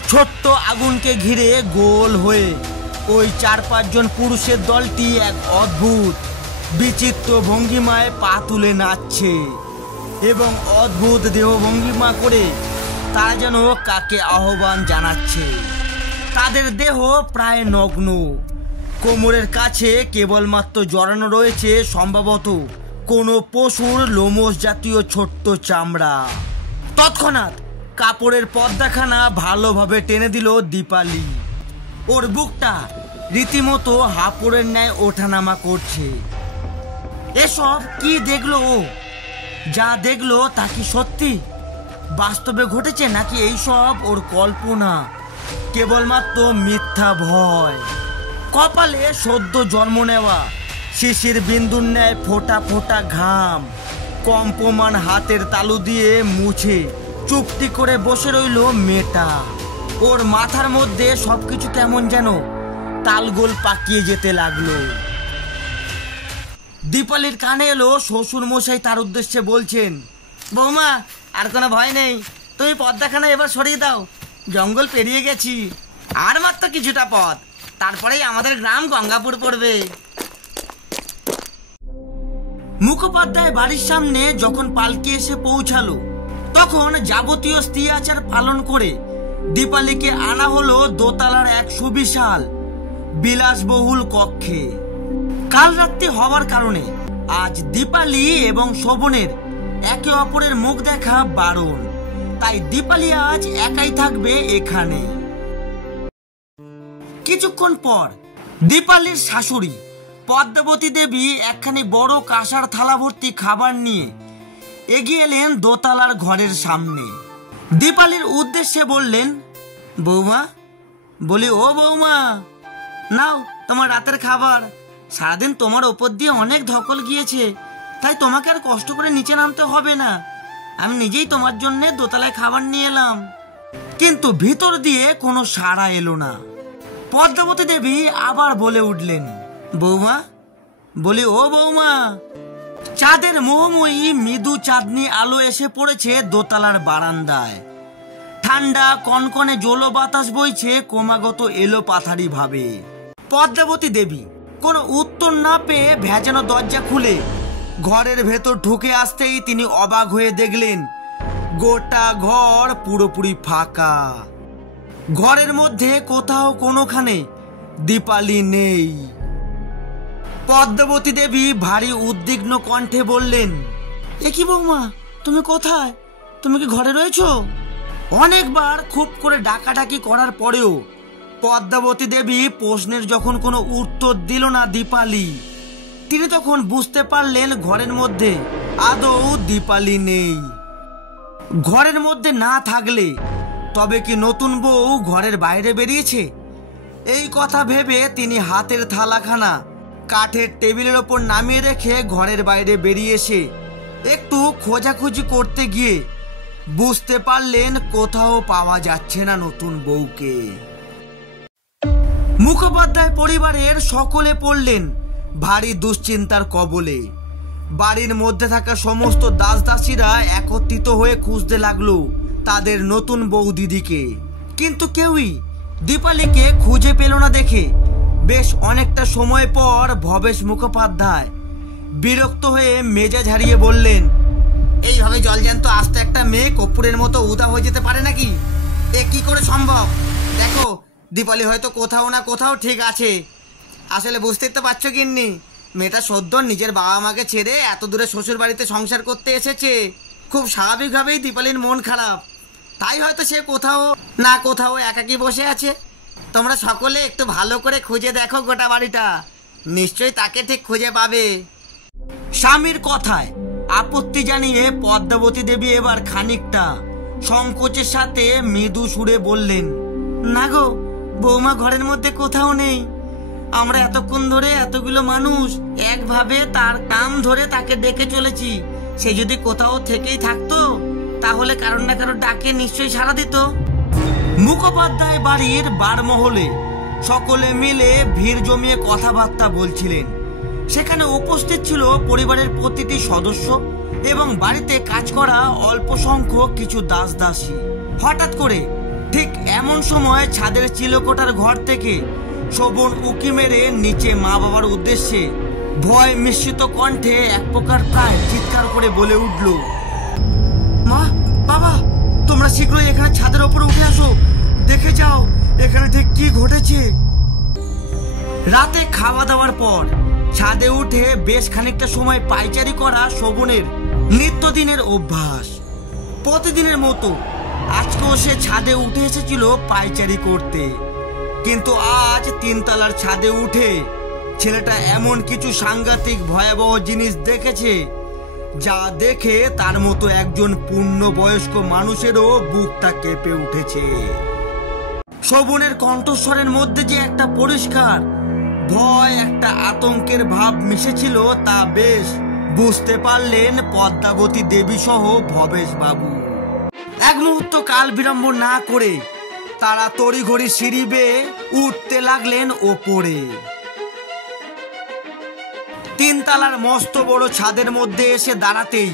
ছোট্ট আগুনকে ঘিরে গোল হয়ে ওই 4-5 জন পুরুষের দলটি এক অদ্ভুত বিচিত্র ভঙ্গিমায় পা তুলে নাচছে এবং অদ্ভুত দেহ ভঙ্গিমা করে তারা যেন কাকে আহ্বান জানাচ্ছে। তাদের দেহ প্রায় নগ্ন, কোমরের কাছে কেবলমাত্র জড়ানো রয়েছে সম্ভবত কোনো পশুর লোমশ জাতীয় ছোট্ট চামড়া। তৎক্ষণাৎ কাপড়ের পর্দাখানা ভালোভাবে টেনে দিল দীপালি। ওর বুকটা রীতিমতো হাঁপুড়ের ন্যায় ওঠানামা করছে। এসব কি দেখলো ও? যা দেখলো তা কি সত্যি বাস্তবে ঘটেছে, নাকি এইসব ওর কল্পনা, কেবলমাত্র মিথ্যা ভয়? কপালে সদ্য জন্ম নেওয়া শিশির বিন্দুর ন্যায় ফোঁটা ফোঁটা ঘাম কম্পমান হাতের তালু দিয়ে মুছে চুপটি করে বসে রইল মেয়েটা। ওর মাথার মধ্যে সবকিছু কেমন যেন তালগোল পাকিয়ে যেতে লাগলো। দীপালির কানে এলো শ্বশুর মশাই তার উদ্দেশ্যে বলছেন, বৌমা আর কোনো ভয় নেই, তুমি পর্দাখানা এবার সরিয়ে দাও, জঙ্গল পেরিয়ে গেছি, আর মাত্র কিছুটা পথ, তারপরেই আমাদের গ্রাম গঙ্গাপুর পড়বে। মুখোপাধ্যায় বাড়ির সামনে যখন পালকি এসে পৌঁছালো তখন যাবতীয় স্ত্রী আচার পালন করে দীপালিকে আনা হলো দোতলার এক সুবিশাল বিলাসবহুল কক্ষে। কাল রাত্রি হওয়ার কারণে আজ দীপালি এবং শোভনের একে অপরের মুখ দেখা বারণ, তাই দীপালি আজ একাই থাকবে এখানে। কিছুক্ষণ পর দীপালির শাশুড়ি পদ্মাবতী দেবী একখানি বড় কাঁসার থালা ভর্তি খাবার নিয়ে এগিয়ে এলেন দোতলার ঘরের সামনে। দীপালির উদ্দেশ্যে বললেন, বৌমা, বলি ও বৌমা, নাও তোমার রাতের খাবার। সারাদিন তোমার ওপর দিয়ে অনেক ধকল গিয়েছে, তাই তোমাকে আর কষ্ট করে নিচে নামতে হবে না, আমি নিজেই তোমার জন্য দোতলায় খাবার নিয়ে এলাম। কিন্তু ভিতর দিয়ে কোনো সাড়া এলো না। পদ্মাবতী দেবী আবার বলে উঠলেন, বৌমা, বলি ও বৌমা। চাঁদের মোহময়ী মৃদু চাঁদনি আলো এসে পড়েছে দোতলার বারান্দায়। ঠান্ডা কনকনে জলো বাতাস বইছে ক্রমাগত এলো পাথারি ভাবে। পদ্মাবতী দেবী কোনো উত্তর না পেয়ে ভেজানো দরজা খুলে ঘরের ভেতর ঢুকে আসতেই তিনি অবাক হয়ে দেখলেন গোটা ঘর পুরোপুরি ফাঁকা। ঘরের মধ্যে কোথাও কোনোখানে দীপালি নেই। পদ্মাবতী দেবী ভারী উদ্বিগ্ন কণ্ঠে বললেন, এ কি বৌমা, তুমি কোথায়? তুমি কি ঘরে রয়েছো? অনেকবার খুব করে ডাকাডাকি করার পরেও পদ্মাবতী দেবী প্রশ্নের যখন কোনো উত্তর দিল না দীপালি, তিনি তখন বুঝতে পারলেন ঘরের মধ্যে আদৌ দীপালি নেই। ঘরের মধ্যে না থাকলে তবে কি নতুন বউ ঘরের বাইরে বেরিয়েছে? এই কথা ভেবে তিনি হাতের থালাখানা কাঠের টেবিলের ওপর নামিয়ে রেখে ঘরের বাইরে বেরিয়ে এসে একটু খোঁজাখুঁজি করতে গিয়ে বুঝতে পারলেন কোথাও পাওয়া যাচ্ছে না নতুন বউকে। মুখোপাধ্যায় পরিবারের সকলে পড়লেন ভারী দুশ্চিন্তার কবলে। বাড়ির মধ্যে থাকা সমস্ত দাস দাসীরা একত্রিত হয়ে খুঁজতে লাগলো তাদের নতুন বউ দিদিকে, কিন্তু কেউই দীপালিকে খুঁজে পেল না দেখে বেশ অনেকটা সময় পর ভবেশ মুখোপাধ্যায় বিরক্ত হয়ে মেজাজ হারিয়ে বললেন, এইভাবে জলজ্যান্ত আস্ত একটা মেয়ে কর্পূরের মতো উদা হয়ে যেতে পারে নাকি? এ কি করে সম্ভব? দেখো, দীপালি হয়তো কোথাও না কোথাও ঠিক আছে। আসলে বুঝতেই তো পারছো গিন্নি, মেয়েটা সদ্য নিজের বাবা মাকে ছেড়ে এত দূরে শ্বশুর বাড়িতে সংসার করতে এসেছে। খুব স্বাভাবিকভাবেই দীপালির মন খারাপ, তাই হয়তো সে কোথাও না কোথাও একাকী বসে আছে। তোমরা সকলে একটু ভালো করে খুঁজে দেখো গোটা বাড়িটা, নিশ্চয়ই তাকে ঠিক খুঁজে পাবে। স্বামীর কথায় আপত্তি জানিয়ে পদ্মাবতী দেবী এবার খানিকটা সংকোচের সাথে মৃদু সুরে বললেন, না গো বৌমা, ঘরের মধ্যে কোথাও নেই। আমরা এতক্ষণ ধরে এতগুলো মানুষ একভাবে তার কাম ধরে তাকে ডেকে চলেছি। সে যদি কোথাও থেকেই থাকতো তাহলে কারণ না কারণ ডাকে নিশ্চয়ই সাড়া দিত। মুখোপাধ্যায় বাড়ির বারমহলে সকলে মিলে ভিড় জমিয়ে কথাবার্তা বলছিলেন। সেখানে উপস্থিত ছিল পরিবারের প্রতিটি সদস্য এবং বাড়িতে কাজ করা অল্প সংখ্যক কিছু দাস দাসী। হঠাৎ করে ঠিক এমন সময় ছাদের চিলকোটার ঘর থেকে শোভন উকি মেরে নিচে মা বাবার উদ্দেশ্যে ভয় মিশ্রিত কণ্ঠে এক প্রকার প্রায় চিৎকার করে বলে উঠল, মা, বাবা, তোমরা শীঘ্রই এখানে ছাদের ওপরে উঠে আসো, দেখে যাও এখানে ঠিক কি ঘটেছে। রাতে খাওয়া দাওয়ার পর ছাদে উঠে বেশ খানিকটা সময় পায়চারি করা শোভনের নিত্যদিনের অভ্যাস। প্রতিদিনের মতো আজকেও সে ছাদে উঠে এসেছিল পায়চারি করতে, কিন্তু আজ 3 তলার ছাদে উঠে ছেলেটা এমন কিছু সাংঘাতিক ভয়াবহ জিনিস দেখেছে যা দেখে তার মতো একজন পূর্ণবয়স্ক মানুষেরও বুকটা কেঁপে উঠেছে। শোভনের কণ্ঠস্বরের মধ্যে যে একটা পরিষ্কার ভয়, একটা আতঙ্কের ভাব মিশেছিল তা বেশ বুঝতে পারলেন পদ্মাবতী দেবী সহ ভবেশ বাবু। এক মুহূর্ত কাল বিলম্ব না করে তারা তড়িঘড়ি সিঁড়ি বেয়ে উঠতে লাগলেন ওপরে। 3 তলার মস্ত বড় ছাদের মধ্যে এসে দাঁড়াতেই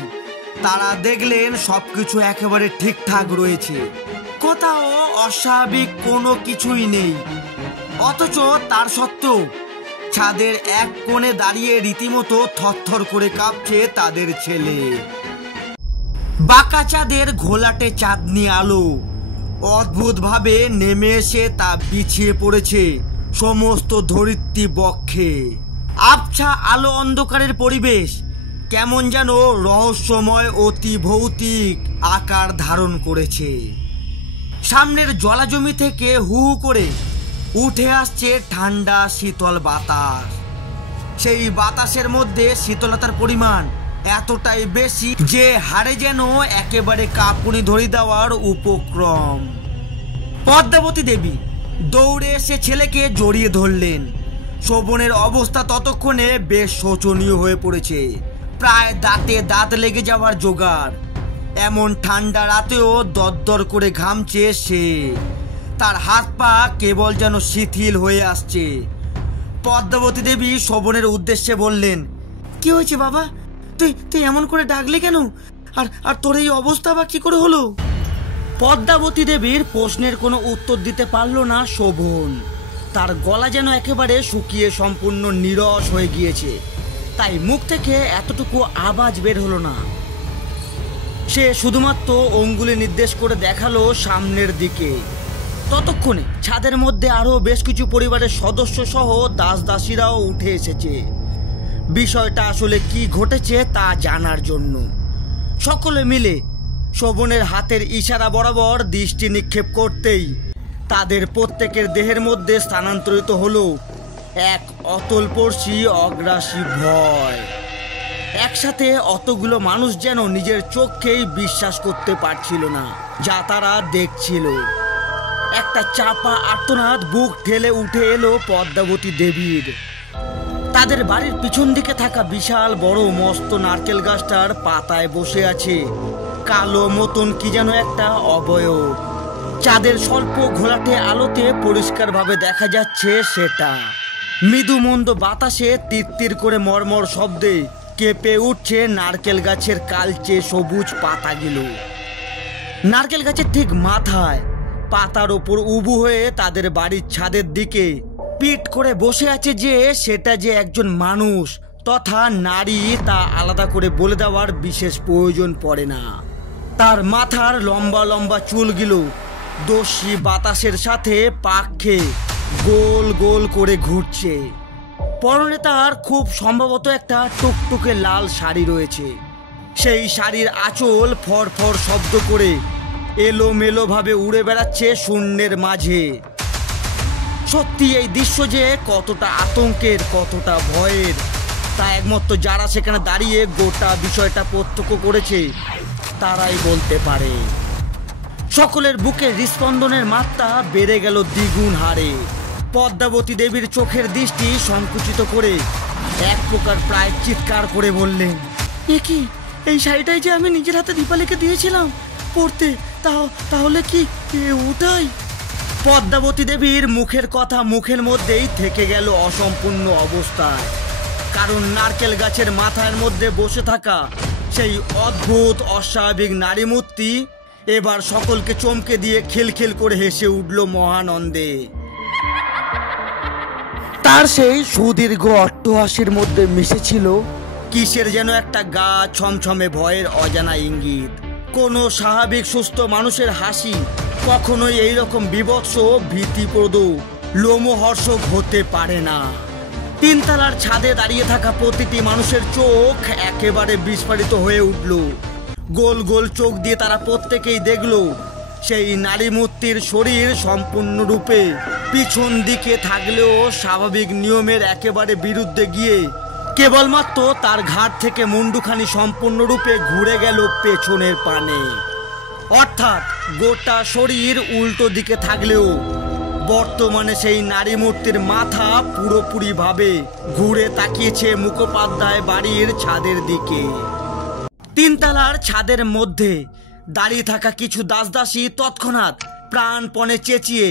তারা দেখলেন সবকিছু একেবারে ঠিকঠাক রয়েছে, কোথাও অস্বাভাবিক কোনো কিছুই নেই। অথচ তার সত্ত্বেও ছাদের এক কোণে দাঁড়িয়ে রীতিমতো থরথর করে কাঁপছে তাদের ছেলে। বাঁকা চাঁদের ঘোলাটে চাঁদনি আলো অদ্ভুতভাবে নেমে এসে তা বিছিয়ে পড়েছে সমস্ত ধরিত্রী বক্ষে। আবছা আলো অন্ধকারের পরিবেশ কেমন যেন রহস্যময় অতি ভৌতিক আকার ধারণ করেছে। সামনের জলাজমি থেকে হু হু করে উঠে আসছে ঠান্ডা শীতল বাতাস। সেই বাতাসের মধ্যে শীতলতার পরিমাণ এতটাই বেশি যে হাড়ে যেন একেবারে কাঁপুনি ধরে দেওয়ার উপক্রম। পদ্মাবতী দেবী দৌড়ে এসে ছেলেকে জড়িয়ে ধরলেন। শোভনের অবস্থা ততক্ষণে বেশ শোচনীয় হয়ে পড়েছে, প্রায় দাঁতে দাঁত লেগে যাওয়ার জোগাড়। এমন ঠান্ডা রাতেও দরদর করে ঘামছে সে, তার হাত পা কেবল যেন শিথিল হয়ে আসছে। পদ্মাবতী দেবী শোভনের উদ্দেশ্যে বললেন, কি হয়েছে বাবা, তুই এমন করে ডাকলে কেন? আর তোর এই অবস্থা বা কি করে হলো? পদ্মাবতী দেবীর প্রশ্নের কোনো উত্তর দিতে পারল না শোভন। তার গলা যেন একেবারে শুকিয়ে সম্পূর্ণ নীরস হয়ে গিয়েছে, তাই মুখ থেকে এতটুকু আওয়াজ বের হলো না। সে শুধুমাত্র অঙ্গুলি নির্দেশ করে দেখালো সামনের দিকে। ততক্ষণে ছাদের মধ্যে আরো বেশ কিছু পরিবারের সদস্য সহ দাস দাসীরাও উঠে এসেছে বিষয়টা আসলে কি ঘটেছে তা জানার জন্য। সকলে মিলে শোভনের হাতের ইশারা বরাবর দৃষ্টি নিক্ষেপ করতেই তাদের প্রত্যেকের দেহের মধ্যে স্থানান্তরিত হলো এক অতলস্পর্শী অগ্রাসী ভয়। একসাথে অতগুলো মানুষ যেন নিজের চোখকেই বিশ্বাস করতে পারছিল না যা তারা দেখছিল। একটা চাপা আর্তনাদ বুক ঠেলে উঠে এলো পদ্মাবতী দেবীর। তাদের বাড়ির পিছন দিকে থাকা বিশাল বড় মস্ত নারকেল গাছটার পাতায় বসে আছে কালো মতন কি যেন একটা অবয়ব। চাঁদের স্বল্প ঘোলাটে আলোতে পরিষ্কারভাবে দেখা যাচ্ছে সেটা। মৃদু মন্দ বাতাসে তিরতির করে মর্মর শব্দে কেঁপে উঠছে নারকেল গাছের কালচে সবুজ পাতাগুলো। নারকেল গাছের ঠিক মাথায় পাতার ওপর উবু হয়ে তাদের বাড়ির ছাদের দিকে পিঠ করে বসে আছে যে সেটা যে একজন মানুষ তথা নারী তা আলাদা করে বলে দেওয়ার বিশেষ প্রয়োজন পড়ে না। তার মাথার লম্বা লম্বা চুলগুলো দস্যি বাতাসের সাথে পাক খেয়ে গোল গোল করে ঘুরছে। পরনে তার খুব সম্ভবত একটা টুকটুকে লাল শাড়ি রয়েছে। সেই শাড়ির আঁচল ফরফর শব্দ করে এলোমেলো ভাবে উড়ে বেড়াচ্ছে শূন্যের মাঝে। সত্যি এই দৃশ্য যে কতটা আতঙ্কের কতটা ভয়ের তা একমাত্র যারা সেখানে দাঁড়িয়ে গোটা বিষয়টা প্রত্যক্ষ করেছে তারাই বলতে পারে। সকলের বুকে হৃৎস্পন্দনের মাত্রা বেড়ে গেল দ্বিগুণ হারে। পদ্মাবতী দেবীর চোখের দৃষ্টি সংকুচিত করে এক প্রকার প্রায় চিৎকার করে বললেন, এ কি, এই শাড়িটাই যে আমি নিজের হাতে দীপালিকে দিয়েছিলাম পড়তে, তাহলে কি ওটাই? পদ্মাবতী দেবীর মুখের কথা মুখের মধ্যেই থেকে গেল অসম্পূর্ণ অবস্থায়, কারণ নারকেল গাছের মাথার মধ্যে বসে থাকা সেই অদ্ভুত অস্বাভাবিক নারী মূর্তি এবার সকলকে চমকে দিয়ে খিলখিল করে হেসে উঠল মহানন্দে। তার সেই সুদীর্ঘ অট্টহাসির মধ্যে মিশেছিল কিসের যেন একটা গা ছমছমে ভয়ের অজানা ইঙ্গিত। কোনো স্বাভাবিক সুস্থ মানুষের হাসি কখনোই এইরকম বিভৎস, ভীতিপ্রদ, লোমহর্ষক হতে পারে না। তিনতলার ছাদে দাঁড়িয়ে থাকা প্রতিটি মানুষের চোখ একেবারে বিস্ফারিত হয়ে উঠল। গোল গোল চোখ দিয়ে তারা প্রত্যেকেই দেখল সেই নারী মূর্তির শরীর সম্পূর্ণরূপে পিছন দিকে থাকলেও স্বাভাবিক নিয়মের একেবারে বিরুদ্ধে গিয়ে কেবলমাত্র তার ঘাট থেকে মুন্ডুখানি সম্পূর্ণরূপে ঘুরে গেল পেছনের পানে। অর্থাৎ গোটা শরীর উল্টো দিকে থাকলেও বর্তমানে সেই নারী মূর্তির মাথা পুরোপুরিভাবে ঘুরে তাকিয়েছে মুখোপাধ্যায় বাড়ির ছাদের দিকে। তিনতলার ছাদের মধ্যে দাঁড়িয়ে থাকা কিছু দাসদাসী তৎক্ষণাৎ প্রাণপণে চেঁচিয়ে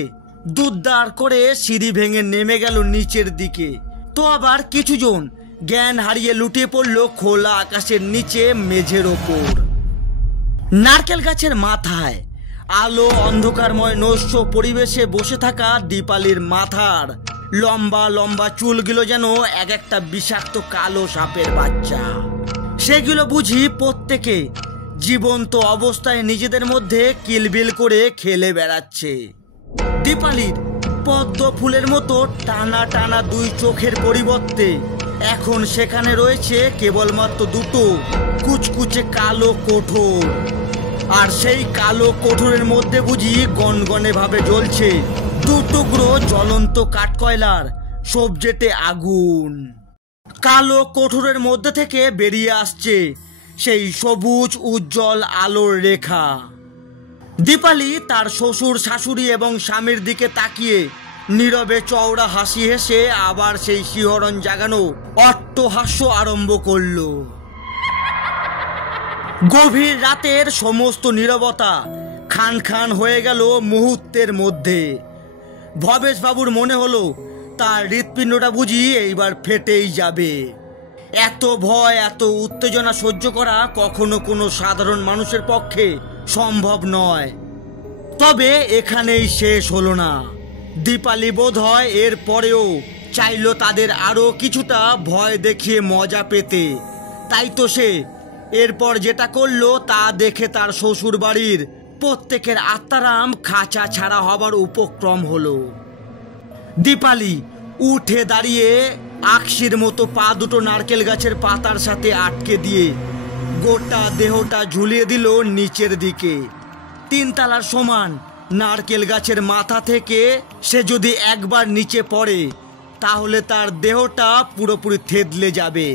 দুধদার করে সিঁড়ি ভেঙে নেমে গেল নিচের দিকে। তো আবার কিছুজন জ্ঞান হারিয়ে লুটিয়ে পড়ল খোলা আকাশের নিচে মেঝের ওপর। নারকেল গাছের মাথায় আলো অন্ধকারময় নৈশ পরিবেশে বসে থাকা দীপালির মাথার লম্বা লম্বা চুলগুলো যেন এক একটা বিষাক্ত কালো সাপের বাচ্চা। সেগুলো বুঝি প্রত্যেকে জীবন্ত অবস্থায় নিজেদের মধ্যে কিলবিল করে খেলে বেড়াচ্ছে। দীপালির পদ্ম ফুলের মতো টানা টানা দুই চোখের পরিবর্তে এখন সেখানে রয়েছে কেবলমাত্র দুটো কুচকুচে কালো কোঠর। আর সেই কালো কোঠরের মধ্যে বুঝি গনগনে ভাবে জ্বলছে দু টুকরো জ্বলন্ত কাঠকয়লার সবজেটে আগুন। কালো কোঠরের মধ্যে থেকে বেরিয়ে আসছে সেই সবুজ উজ্জ্বল আলোর রেখা। দীপালি তার শ্বশুর শাশুড়ি এবং স্বামীর দিকে তাকিয়ে নীরবে চওড়া হাসি হেসে আবার সেই শিহরণ জাগানো অট্টহাস্য আরম্ভ করল। গভীর রাতের সমস্ত নীরবতা খান খান হয়ে গেল মুহূর্তের মধ্যে। ভবেশবাবুর মনে হলো তার হৃৎপিণ্ডটা বুঝি এইবার ফেটেই যাবে। এত ভয়, এত উত্তেজনা সহ্য করা কখনো কোনো সাধারণ মানুষের পক্ষে সম্ভব নয়। তবে এখানেই শেষ হলো না। দীপালি বোধ হয় এর পরেও চাইল তাদের আরো কিছুটা ভয় দেখিয়ে মজা পেতে। তাই তো সে এরপর যেটা করলো তা দেখে তার শ্বশুর বাড়ির প্রত্যেকের আত্মারাম খাঁচা ছাড়া হবার উপক্রম হলো। দীপালি উঠে দাঁড়িয়ে আকশির মতো পা দুটো নারকেল গাছের পাতার সাথে আটকে দিয়ে গোটা দেহটা ঝুলিয়ে দিল নিচের দিকে। তিনতলার সমান নারকেল গাছের মাথা থেকে সে যদি একবার নিচে পড়ে তাহলে তার দেহটা পুরোপুরি থেতলে যাবে।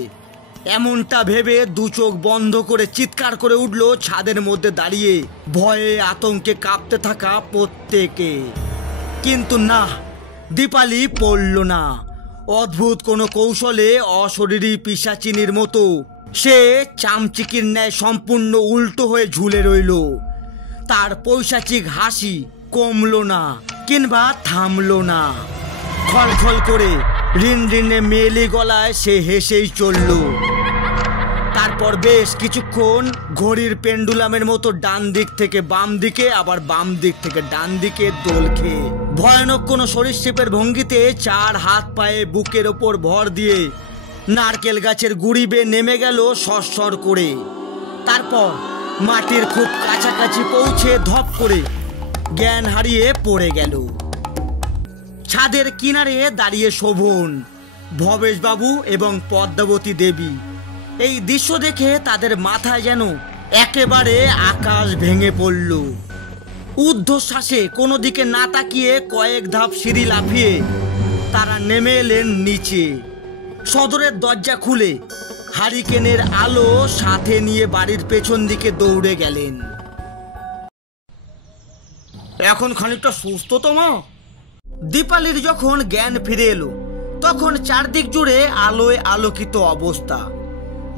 এমনটা ভেবে দু চোখ বন্ধ করে চিৎকার করে উঠল ছাদের মধ্যে দাঁড়িয়ে ভয়ে আতঙ্কে কাঁপতে থাকা প্রত্যেকে। কিন্তু না, দীপালি পড়ল না। অদ্ভুত কোনো কৌশলে অশরীরী পিশাচিনীর মতো সে চামচিকির ন্যায় সম্পূর্ণ উল্টো হয়ে ঝুলে রইল। তার পৈশাচিক হাসি কমলো না কিংবা থামলো না। খলখল করে রিন রিনে মেয়েলি গলায় সে হেসেই চলল। তারপর বেশ কিছুক্ষণ ঘড়ির পেন্ডুলামের মতো ডান দিক থেকে বাম দিকে আবার বাম দিক থেকে ডান দিকে দোল খেয়ে ভয়ানক কোনো সরীসৃপের ভঙ্গিতে চার হাত পায়ে বুকের ওপর ভর দিয়ে নারকেল গাছের গুড়ি বেয়ে নেমে গেল সরসর করে। তারপর মাটির খুব কাছাকাছি পৌঁছে ধপ করে জ্ঞান হারিয়ে পড়ে গেল। ছাদের কিনারে দাঁড়িয়ে শোভন, ভবেশবাবু এবং পদ্মাবতী দেবী এই দৃশ্য দেখে তাদের মাথায় যেন একেবারে আকাশ ভেঙে পড়ল। ঊর্ধ্বশ্বাসে কোনো দিকে না তাকিয়ে কয়েক ধাপ সিঁড়ি লাফিয়ে তারা নেমে এলেন নিচে। সদরের দরজা খুলে হারিকেনের আলো সাথে নিয়ে বাড়ির পেছন দিকে দৌড়ে গেলেন। এখন খানিকটা সুস্থ তো মা? দীপালির যখন জ্ঞান ফিরে এলো তখন চারদিক জুড়ে আলোয় আলোকিত অবস্থা।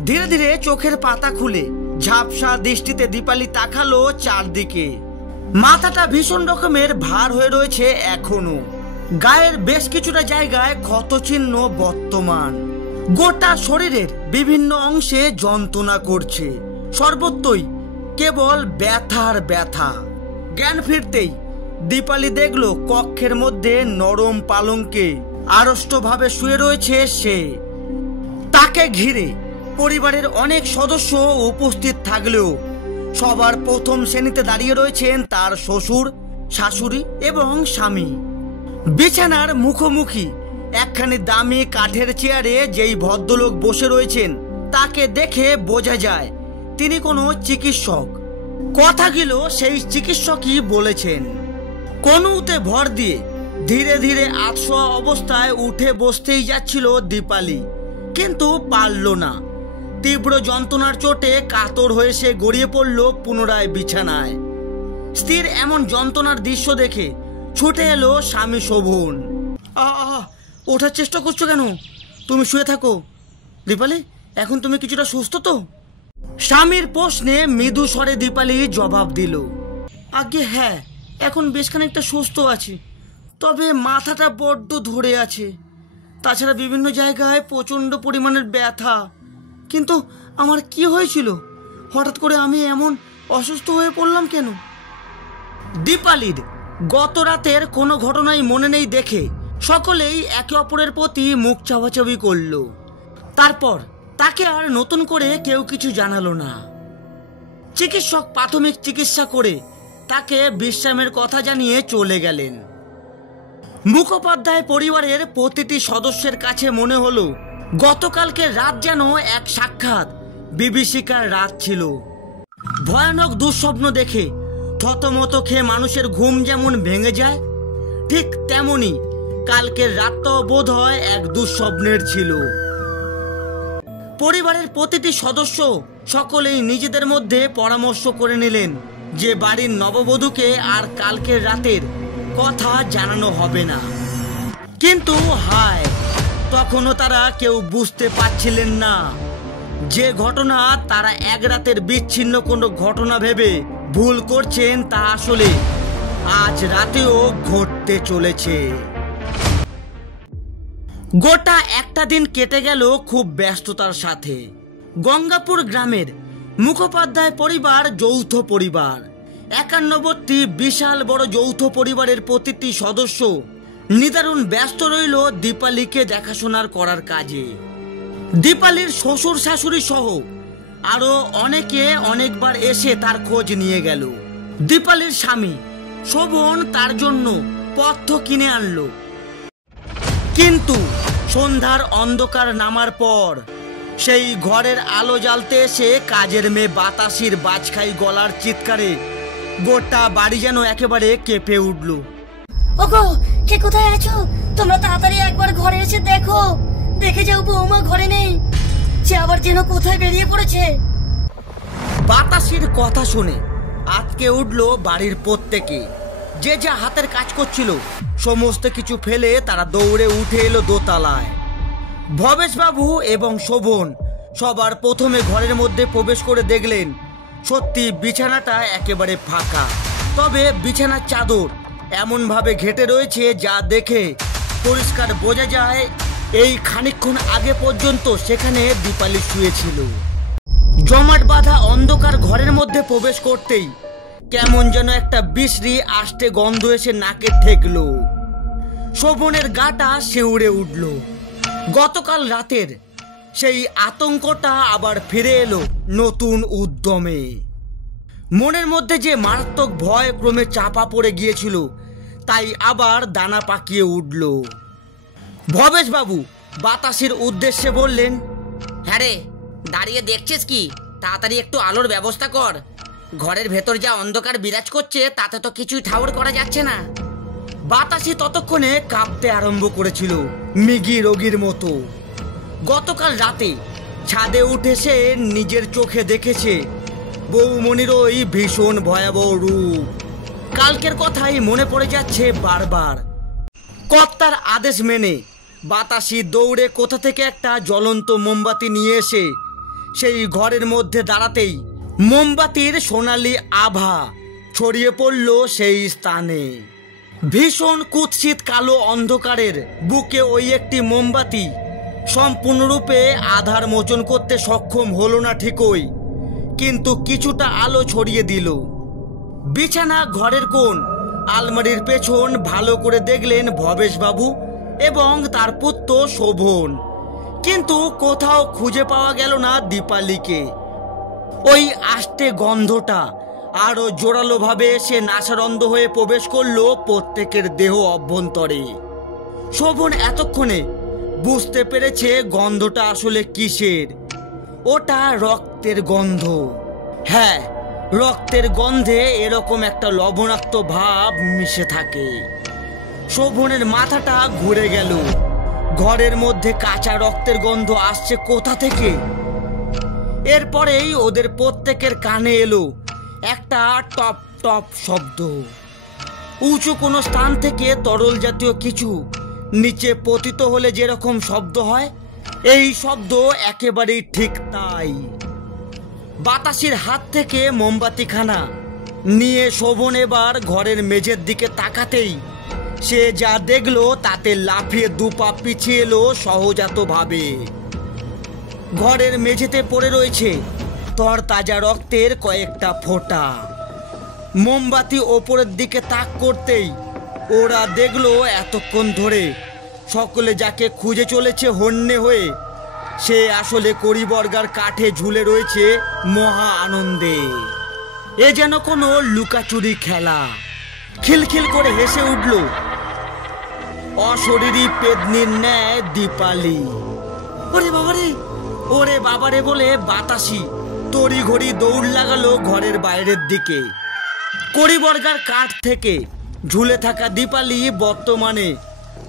ধীরে ধীরে চোখের পাতা খুলে ঝাপসা দৃষ্টিতে দীপালি তাকালো চারদিকে। মাথাটা ভীষণ রকমের ভার হয়ে রয়েছে এখনো। গায়ের বেশ কিছুটা জায়গায় ক্ষতচিহ্ন বর্তমান। গোটা শরীরের বিভিন্ন অংশে যন্ত্রণা করছে। সর্বত্রই কেবল ব্যথার ব্যথা। জ্ঞান ফিরতেই দীপালি দেখলো কক্ষের মধ্যে নরম পালঙ্কে আড়ষ্টভাবে শুয়ে রয়েছে সে। তাকে ঘিরে পরিবারের অনেক সদস্য উপস্থিত থাকলেও সবার প্রথম শ্রেণীতে দাঁড়িয়ে রয়েছেন তার শ্বশুর, শাশুড়ি এবং স্বামী। বিছানার মুখোমুখি একখানি দামি কাঠের চেয়ারে যেই ভদ্রলোক বসে রয়েছেন তাকে দেখে বোঝা যায় তিনি কোনো চিকিৎসক। কথাগুলো সেই চিকিৎসকই বলেছেন। কনুতে ভর দিয়ে ধীরে ধীরে আতশোয়া অবস্থায় উঠে বসতেই যাচ্ছিল দীপালি, কিন্তু পারল না। তীব্র যন্ত্রণার চোটে কাতর হয়ে সে গড়িয়ে পড়ল পুনরায় বিছানায়। স্ত্রীর এমন যন্ত্রণার দৃশ্য দেখে ছুটে এলো স্বামী শোভন। ওঠার চেষ্টা করছো কেন? তুমি শুয়ে থাকো। দীপালি, এখন তুমি কিছুটা সুস্থ তো? স্বামীর প্রশ্নে মৃদু স্বরে দীপালি জবাব দিল, আগে হ্যাঁ, এখন বেশ খানিকটা সুস্থ আছি, তবে মাথাটা বড্ড ধরে আছে। তাছাড়া বিভিন্ন জায়গায় প্রচণ্ড পরিমাণের ব্যথা। কিন্তু আমার কি হয়েছিল? হঠাৎ করে আমি এমন অসুস্থ হয়ে পড়লাম কেন? দীপালির গত রাতের কোনো ঘটনাই মনে নেই দেখে সকলেই একে অপরের প্রতি মুখ চাওয়াচাওয়ি করল। তারপর তাকে আর নতুন করে কেউ কিছু জানালো না। চিকিৎসক প্রাথমিক চিকিৎসা করে তাকে বিশ্রামের কথা জানিয়ে চলে গেলেন। মুখোপাধ্যায় পরিবারের প্রতিটি সদস্যের কাছে মনে হলো গতকালকের রাত যেন এক সাক্ষাৎ বিভীষিকার রাত ছিল। ভয়ানক দুঃস্বপ্ন দেখে থতমত খেয়ে মানুষের ঘুম যেমন ভেঙে যায়, ঠিক তেমনি কালকের রাতটাও বোধ হয় এক দুঃস্বপ্নের ছিল। পরিবারের প্রতিটি সদস্য সকলেই নিজেদের মধ্যে পরামর্শ করে নিলেন যে বাড়ির নববধূকে আর কালকের রাতের কথা জানানো হবে না। কিন্তু হায়, তখনও তারা কেউ বুঝতে পারছিলেন না যে ঘটনা তারা এক রাতের বিচ্ছিন্ন কোনো ঘটনা ভেবে ভুল করছেন তা আসলে আজ রাতেও ঘটতে চলেছে। গোটা একটা দিন কেটে গেল খুব ব্যস্ততার সাথে। গঙ্গাপুর গ্রামের মুখোপাধ্যায় পরিবার যৌথ পরিবার। 51টি বিশাল বড় যৌথ পরিবারের প্রতিটি সদস্য নিদারুণ ব্যস্ত রইল দীপালিকে দেখাশোনার করার কাজে। দীপালির শ্বশুর শাশুড়ি সহ আরো অনেকে অনেকবার এসে তার খোঁজ নিয়ে গেল। দীপালির স্বামী শোভন তার জন্য পথ্য কিনে আনলো। কিন্তু সন্ধ্যার অন্ধকার নামার পর সেই ঘরের আলো জ্বালতে এসে কাজের মেয়ে বাতাসির বাজখাই গলার চিৎকারে গোটা বাড়ি যেন একেবারে কেঁপে উঠল। ওগো, কে কোথায় আছো? তোমরা তাড়াতাড়ি একবার ঘরে এসে দেখো, দেখে যাও বৌমা ঘরে নেই। সে আবার যেন কোথায় বেরিয়ে পড়েছে। বাতাসির কথা শুনে আটকে উঠল বাড়ির প্রত্যেকে। যে যা হাতের কাজ করছিল সমস্ত কিছু ফেলে তারা দৌড়ে উঠে এলো দোতলায়। ভবেশবাবু এবং শোভন সবার প্রথমে ঘরের মধ্যে প্রবেশ করে দেখলেন সত্যি বিছানাটা একেবারে ফাঁকা। তবে বিছানার চাদর এমনভাবে ঘেটে রয়েছে যা দেখে পরিষ্কার বোঝা যায় এই খানিকক্ষণ আগে পর্যন্ত সেখানে দীপালি শুয়েছিল। জমাট বাঁধা অন্ধকার ঘরের মধ্যে প্রবেশ করতেই কেমন যেন একটা বিশ্রী আষ্টে গন্ধ এসে নাকে ঠেকল। শোভনের গাটা শিউরে উঠল। গতকাল রাতের সেই আতঙ্কটা আবার ফিরে এলো নতুন উদ্যমে। মনের মধ্যে যে মারাত্মক ভয় ক্রমে চাপা পড়ে গিয়েছিল তাই আবার দানা পাকিয়ে উঠল। ভবেশবাবু বাতাসের উদ্দেশ্যে বললেন, হ্যাঁ রে, দাঁড়িয়ে দেখছিস কি? তাড়াতাড়ি একটু আলোর ব্যবস্থা কর। ঘরের ভেতর যা অন্ধকার বিরাজ করছে তাতে তো কিছুই ঠাউর করা যাচ্ছে না। বাতাসি ততক্ষণে কাঁপতে আরম্ভ করেছিল মৃগী রোগীর মতো। গতকাল রাতে ছাদে উঠে সে নিজের চোখে দেখেছে বৌমনির ওই ভীষণ ভয়াবহ রূপ। কালকের কথাই মনে পড়ে যাচ্ছে বারবার। কর্তার আদেশ মেনে বাতাসি দৌড়ে কোথা থেকে একটা জ্বলন্ত মোমবাতি নিয়ে এসে সেই ঘরের মধ্যে দাঁড়াতেই মোমবাতির সোনালি আভা ছড়িয়ে পড়ল সেই স্থানে। ভীষণ কুৎসিত কালো অন্ধকারের বুকে ওই একটি মোমবাতি সম্পূর্ণরূপে আধার মোচন করতে সক্ষম হলো না ঠিকই, কিন্তু কিছুটা আলো ছড়িয়ে দিল। বিছানা ঘরের কোণ আলমারির পেছন ভালো করে দেখলেন ভবেশবাবু এবং তার পুত্র শোভন। কিন্তু কোথাও খুঁজে পাওয়া গেল না দীপালিকে। ওই আষ্টে গন্ধটা আরো জোরালোভাবে সে নাসারন্ধ হয়ে প্রবেশ করলো প্রত্যেকের দেহ অভ্যন্তরে। শোভন এতক্ষণে বুঝতে পেরেছে গন্ধটা আসলে কিসের। ওটা রক্তের গন্ধ। হ্যাঁ, রক্তের গন্ধে এরকম একটা লবণাক্ত ভাব মিশে থাকে। শোভনের মাথাটা ঘুরে গেল। ঘরের মধ্যে কাঁচা রক্তের গন্ধ আসছে কোথা থেকে? এরপরেই ওদের প্রত্যেকের কানে এলো একটা টপ টপ শব্দ। উঁচু কোনো স্থান থেকে তরল জাতীয় কিছু নিচে পতিত হলে যেরকম শব্দ হয়, এই শব্দ একেবারেই ঠিক তাই। বাতাসের হাত থেকে মোমবাতিখানা নিয়ে শোভন এবার ঘরের মেঝের দিকে তাকাতেই সে যা দেখলো তাতে লাফিয়ে দুপা পিছিয়ে এলো সহজাতভাবে। ঘরের মেঝেতে পড়ে রয়েছে তরতাজা রক্তের কয়েকটা ফোঁটা। মোমবাতি ওপরের দিকে তাক করতেই ওরা দেখলো এতক্ষণ ধরে সকলে যাকে খুঁজে চলেছে হন্যে হয়ে, সে আসলে কড়িবর্গার কাঠে ঝুলে রয়েছে মহা আনন্দে। এ যেন কোনো লুকাচুরি খেলা। খিলখিল করে হেসে উঠল অশরীরী পেদনির ন্যায় দীপালি। ওরে বাবারে, ওরে বাবারে বলে বাতাসি তড়িঘড়ি দৌড় লাগালো ঘরের বাইরের দিকে। কড়িবর্গার কাঠ থেকে ঝুলে থাকা দীপালি বর্তমানে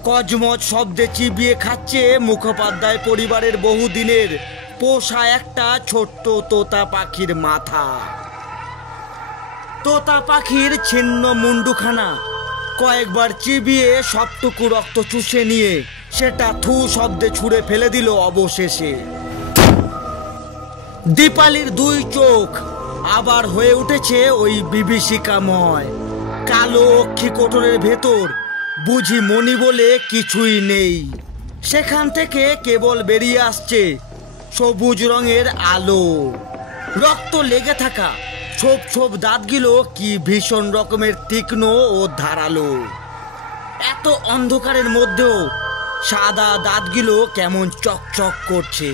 কজমজ শব্দে চিবিয়ে খাচ্ছে মুখোপাধ্যায় পরিবারের বহুদিনের পোষা একটা ছোট্ট তোতা পাখির মাথা। তোতা পাখির ছিন্ন মুন্ডুখানা কয়েকবার চিবিয়ে সবটুকু রক্ত চুষে নিয়ে সেটা থু শব্দে ছুঁড়ে ফেলে দিল অবশেষে। দীপালির দুই চোখ আবার হয়ে উঠেছে ওই বিভীষিকাময়। কালো অক্ষি কোটরের ভেতর বুঝি মনি বলে কিছুই নেই। সেখান থেকে কেবল বেরিয়ে আসছে সবুজ রঙের আলো। রক্ত লেগে থাকা ছোপ ছোপ দাঁতগুলো কি ভীষণ রকমের তীক্ষ্ণ ও ধারালো। এত অন্ধকারের মধ্যেও সাদা দাঁতগুলো কেমন চকচক করছে।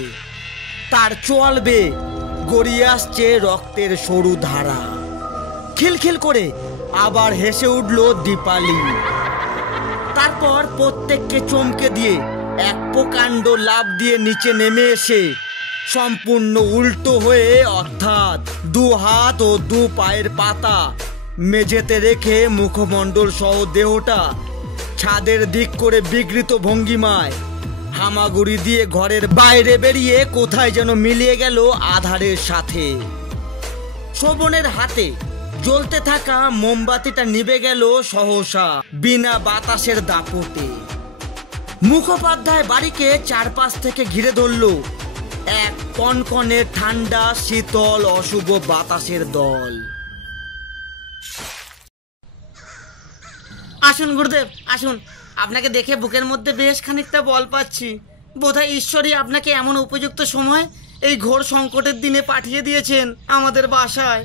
তার চোয়াল বেয়ে গড়িয়ে আসছে রক্তের সরু ধারা। খিলখিল করে আবার হেসে উঠল দীপালি। তারপর প্রত্যেককে চমকে দিয়ে এক প্রকাণ্ড লাফ দিয়ে নিচে নেমে এসে সম্পূর্ণ উল্টো হয়ে, অর্থাৎ দু হাত ও দু পায়ের পাতা মেঝেতে রেখে মুখমণ্ডল সহ দেহটা ছাদের দিক করে বিকৃত ভঙ্গিমায় হামাগুড়ি দিয়ে ঘরের বাইরে বেরিয়ে কোথায় যেন মিলিয়ে গেল আধারের সাথে। শোভনের হাতে জ্বলতে থাকা মোমবাতিটা নিভে গেল সহসা বিনা বাতাসের দাপটে। মুখোপাধ্যায় বাড়িকে চারপাশ থেকে ঘিরে ধরল এক কনকনে ঠান্ডা শীতল অশুভ বাতাসের দল। আসুন গুরুদেব, আসুন। আপনাকে দেখে বুকের মধ্যে বেশ খানিকটা বল পাচ্ছি। বোধহয় ঈশ্বরই আপনাকে এমন উপযুক্ত সময় এই ঘোর সংকটের দিনে পাঠিয়ে দিয়েছেন আমাদের বাসায়।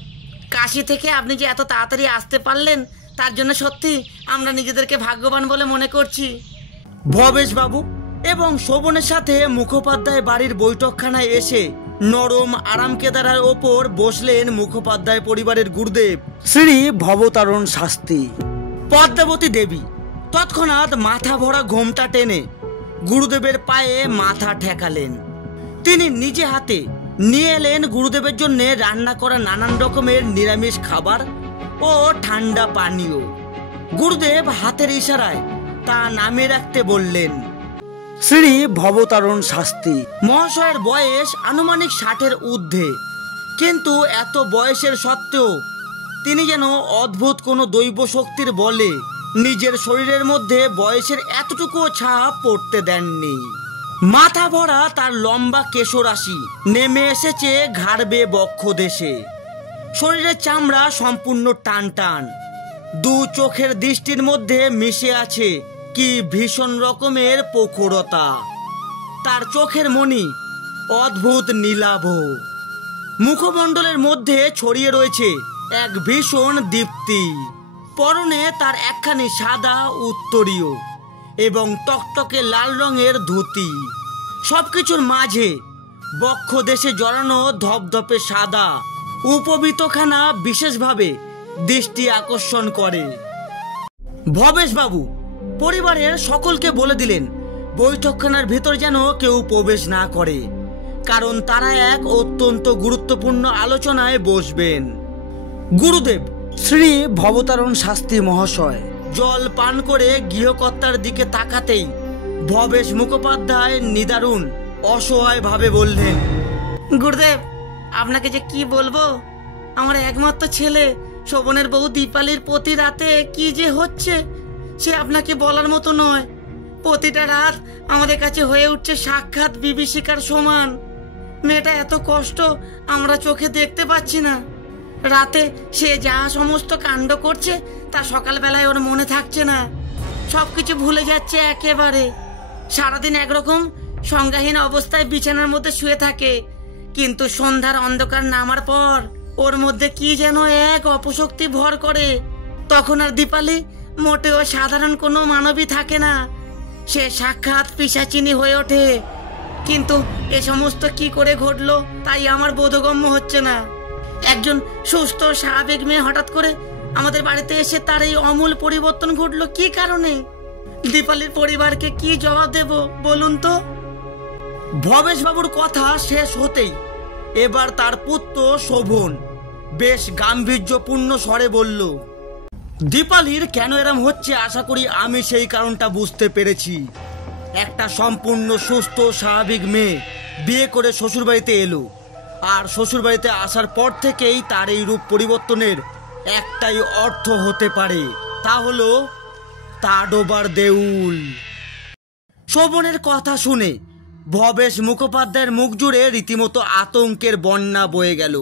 কাশি থেকে আপনি যে এত তাড়াতাড়ি আসতে পারলেন তার জন্য সত্যি আমরা নিজেদেরকে ভাগ্যবান বলে মনে করছি। ভবেশ বাবু এবং শোভনের সাথে মুখোপাধ্যায় বাড়ির বৈঠকখানায় এসে নরম আরাম কেদারার ওপর বসলেন মুখোপাধ্যায় পরিবারের গুরুদেব শ্রী ভবতারণ শাস্ত্রী। পদ্মাবতী দেবী তৎক্ষণাৎ মাথা ভরা ঘোমটা টেনে গুরুদেবের পায়ে মাথা ঠেকালেন। তিনি নিজে হাতে নিয়ে এলেন গুরুদেবের জন্য রান্না করা নানান রকমের নিরামিষ খাবার ও ঠান্ডা পানীয়। গুরুদেব হাতের ইশারায় তা নামিয়ে রাখতে বললেন। শ্রী ভবতারণ শাস্ত্রী মহাশয়ের বয়স আনুমানিক 60-এর ঊর্ধ্বে, কিন্তু এত বয়সের সত্ত্বেও তিনি যেন অদ্ভুত কোনো দৈব শক্তির বলে নিজের শরীরের মধ্যে বয়সের এতটুকুও ছাপ পড়তে দেননি। মাথা ভরা তার লম্বা কেশরাশি নেমে এসেছে ঘাড় বেয়ে বক্ষ দেশে। শরীরের চামড়া সম্পূর্ণ টান টান। দু চোখের দৃষ্টির মধ্যে মিশে আছে কি ভীষণ রকমের প্রখরতা। তার চোখের মণি অদ্ভুত নীলাভ। মুখমণ্ডলের মধ্যে ছড়িয়ে রয়েছে এক ভীষণ দীপ্তি। পরনে তার একখানি সাদা উত্তরীয় এবং টকটকে লাল রঙের ধুতি। সবকিছুর মাঝে বক্ষ দেশে জড়ানো ধপধপে সাদা উপবীতখানা বিশেষভাবে দৃষ্টি আকর্ষণ করে। ভবেশবাবু পরিবারের সকলকে বলে দিলেন বৈঠকখানার ভেতর যেন কেউ প্রবেশ না করে, কারণ তারা এক অত্যন্ত গুরুত্বপূর্ণ আলোচনায় বসবেন। গুরুদেব শ্রী ভবতারণ শাস্ত্রী মহাশয় জল পান করে গৃহকর্তার দিকে তাকাতেই ভবেশ মুখোপাধ্যায় নিদারুণ অসহায় ভাবে বললেন, গুরুদেব আপনাকে যে কি বলবো, আমার একমাত্র ছেলে শোভনের বউ দীপালির প্রতি রাতে কি যে হচ্ছে সে আপনাকে বলার মতো নয়। প্রতিটা রাত আমাদের কাছে হয়ে উঠছে সাক্ষাৎ বিভীষিকার সমান। মেয়েটা এত কষ্ট আমরা চোখে দেখতে পাচ্ছি না। রাতে সে যা সমস্ত কাণ্ড করছে তা সকালবেলায় ওর মনে থাকছে না, সবকিছু ভুলে যাচ্ছে একেবারে। সারাদিন একরকম সংজ্ঞাহীন অবস্থায় বিছানার মধ্যে শুয়ে থাকে, কিন্তু সন্ধ্যার অন্ধকার নামার পর ওর মধ্যে কি যেন এক অপশক্তি ভর করে। তখন আর দীপালি মোটেও সাধারণ কোনো মানবী থাকে না, সে সাক্ষাৎ পিশাচিনী হয়ে ওঠে। কিন্তু এ সমস্ত কি করে ঘটলো তাই আমার বোধগম্য হচ্ছে না। একজন সুস্থ স্বাভাবিক মেয়ে হঠাৎ করে আমাদের বাড়িতে এসে তার এই অমূল পরিবর্তন ঘটলো কি কারণে? দীপালির পরিবারকে কি জবাব দেব বলুন তো? ভবেশবাবুর কথা শেষ হতেই এবার তার পুত্র শোভন বেশ গাম্ভীর্যপূর্ণ স্বরে বলল, দীপালির কেন এরম হচ্ছে আশা করি আমি সেই কারণটা বুঝতে পেরেছি। একটা সম্পূর্ণ সুস্থ স্বাভাবিক মেয়ে বিয়ে করে শ্বশুরবাড়িতে এলো, আর শ্বশুরবাড়িতে আসার পর থেকেই তার এই রূপ পরিবর্তনের একটাই অর্থ হতে পারে, তা হলো তাডোবার দেউল। শোভনের কথা শুনে ভবেশ মুখোপাধ্যায়ের মুখ জুড়ে রীতিমতো আতঙ্কের বন্যা বয়ে গেল।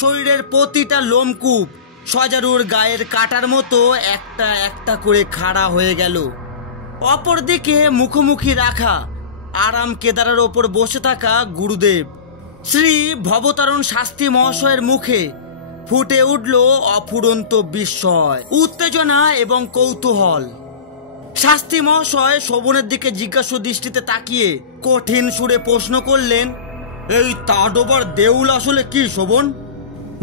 শরীরের প্রতিটা লোমকূপ সজারুর গায়ের কাটার মতো একটা একটা করে খাড়া হয়ে গেল। অপরদিকে মুখোমুখি রাখা আরাম কেদারের ওপর বসে থাকা গুরুদেব শ্রী ভবতারণ শাস্ত্রী মহাশয়ের মুখে ফুটে উঠল অফুরন্ত বিস্ময়, উত্তেজনা এবং কৌতূহল। শাস্ত্রী মহাশয় শোভনের দিকে জিজ্ঞাসু দৃষ্টিতে তাকিয়ে কঠিন সুরে প্রশ্ন করলেন, এই তাডোবার দেউল আসলে কি শোভন?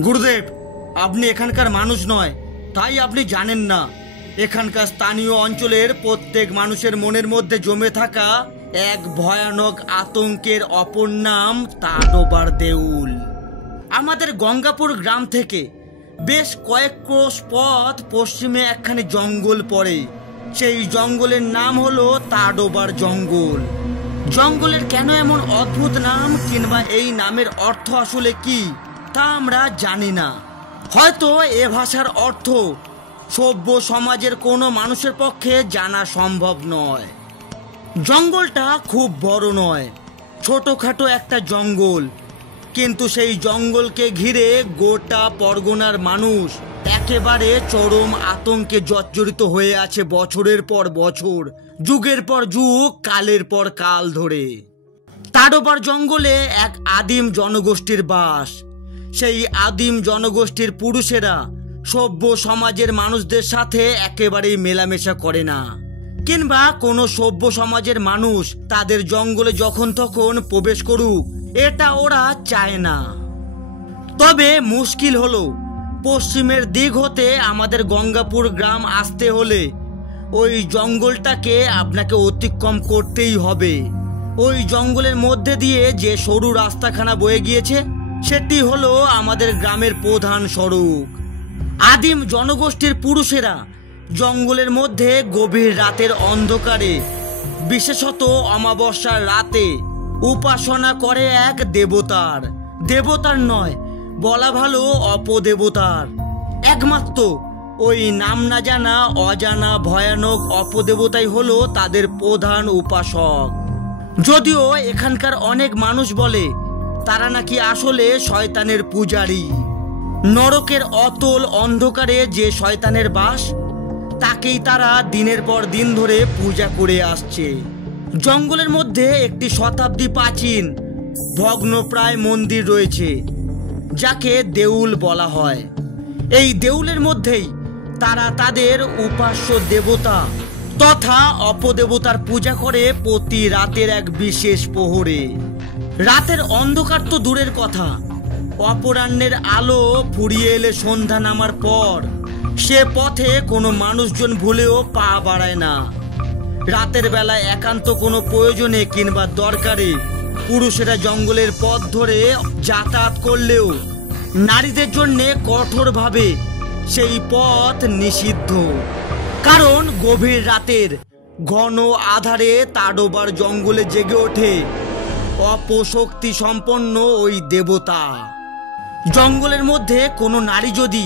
গুরুদেব আপনি এখানকার মানুষ নয়, তাই আপনি জানেন না। এখানকার স্থানীয় অঞ্চলের প্রত্যেক মানুষের মনের মধ্যে জমে থাকা এক ভয়ানক আতঙ্কের অপর নাম তাডোবার দেউল। আমাদের গঙ্গাপুর গ্রাম থেকে বেশ কয়েক ক্রোশ পথ পশ্চিমে একখানি জঙ্গল পড়ে। সেই জঙ্গলের নাম হলো তাডোবার জঙ্গল। জঙ্গলের কেন এমন অদ্ভুত নাম কিংবা এই নামের অর্থ আসলে কি তা আমরা জানি না। হয়তো এ ভাষার অর্থ সভ্য সমাজের কোনো মানুষের পক্ষে জানা সম্ভব নয়। জঙ্গলটা খুব বড় নয়, ছোটখাটো একটা জঙ্গল, কিন্তু সেই জঙ্গলকে ঘিরে গোটা পরগনার মানুষ একেবারে চরম আতঙ্কে জর্জরিত হয়ে আছে বছরের পর বছর, যুগের পর যুগ, কালের পর কাল ধরে। তাডোবার জঙ্গলে এক আদিম জনগোষ্ঠীর বাস। সেই আদিম জনগোষ্ঠীর পুরুষেরা সভ্য সমাজের মানুষদের সাথে একেবারেই মেলামেশা করে না, কিংবা কোনো সভ্য সমাজের মানুষ তাদের জঙ্গলে যখন তখন প্রবেশ করুক এটা ওরা চায় না। তবে মুশকিল হলো পশ্চিমের দিক হতে আমাদের গঙ্গাপুর গ্রাম আসতে হলে ওই জঙ্গলটাকে আপনাকে অতিক্রম করতেই হবে। ওই জঙ্গলের মধ্যে দিয়ে যে সরু রাস্তাখানা বয়ে গিয়েছে সেটি হলো আমাদের গ্রামের প্রধান সড়ক। আদিম জনগোষ্ঠীর পুরুষেরা জঙ্গলের মধ্যে গভীর রাতের অন্ধকারে, বিশেষত অমাবস্যার রাতে উপাসনা করে এক দেবতার, দেবতার নয় বলা ভালো অপদেবতার। একমাত্র ওই নাম না জানা অজানা ভয়ানক অপদেবতাই হলো তাদের প্রধান উপাসক। যদিও এখানকার অনেক মানুষ বলে তারা নাকি আসলে শয়তানের পূজারী। নরকের অতল অন্ধকারে যে শয়তানের বাস তাকেই তারা দিনের পর দিন ধরে পূজা করে আসছে। জঙ্গলের মধ্যে একটি শতাব্দী প্রাচীন ভগ্নপ্রায় মন্দির রয়েছে যাকে দেউল বলা হয়। এই দেউলের মধ্যেই তারা তাদের উপাস্য দেবতা তথা অপদেবতার পূজা করে প্রতি রাতের এক বিশেষ প্রহরে। রাতের অন্ধকার তো দূরের কথা, অপরাহ্নের আলো ফুরিয়ে এলে সন্ধ্যা নামার পর সে পথে কোনো মানুষজন ভুলেও পা বাড়ায় না। রাতের বেলায় একান্ত কোনো প্রয়োজনে কিংবা দরকারে পুরুষেরা জঙ্গলের পথ ধরে যাতায়াত করলেও নারীদের জন্য কঠোরভাবে সেই পথ নিষিদ্ধ। কারণ গভীর রাতের ঘন আধারে তাডোবার জঙ্গলে জেগে ওঠে অপশক্তি সম্পন্ন ওই দেবতা। জঙ্গলের মধ্যে কোনো নারী যদি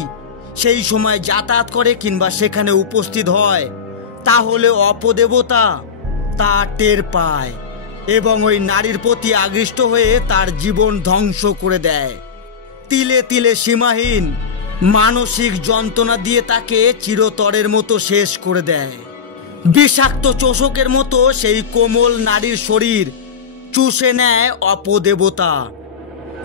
সেই সময় যাতায়াত করে কিংবা সেখানে উপস্থিত হয়, তাহলে অপদেবতা তা টের পায় এবং ওই নারীর প্রতি আকৃষ্ট হয়ে তার জীবন ধ্বংস করে দেয়। তিলে তিলে সীমাহীন মানসিক যন্ত্রণা দিয়ে তাকে চিরতরের মতো শেষ করে দেয়। বিষাক্ত চোষকের মতো সেই কোমল নারীর শরীর চুষে নেয় অপদেবতা।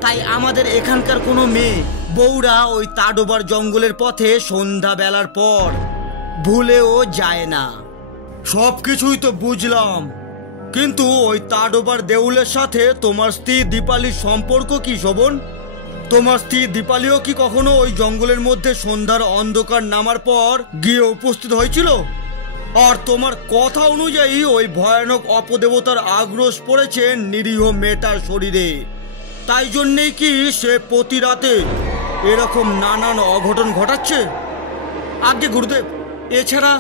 তাই আমাদের এখানকার কোনো মেয়ে বউরা ওই তাডোবার জঙ্গলের পথে সন্ধ্যা বেলার পর ভুলেও যায় না। সব কিছুই তো বুঝলাম, কিন্তু ওই তাডোবার দেউলের সাথে তোমার স্ত্রী দীপালির সম্পর্ক কি শোভন? তোমার স্ত্রী দীপালিও কি কখনো ওই জঙ্গলের মধ্যে সন্ধ্যার অন্ধকার নামার পর গিয়ে উপস্থিত হয়েছিল? আর তোমার কথা অনুযায়ী ওই ভয়ানক অপদেবতার আগ্রস পড়েছে নিরীহ মেয়েটার শরীরে, তাই জন্যেই কি সে প্রতি রাতে এরকম নানান অঘটন ঘটাচ্ছে? আজ্ঞে গুরুদেব, এছাড়া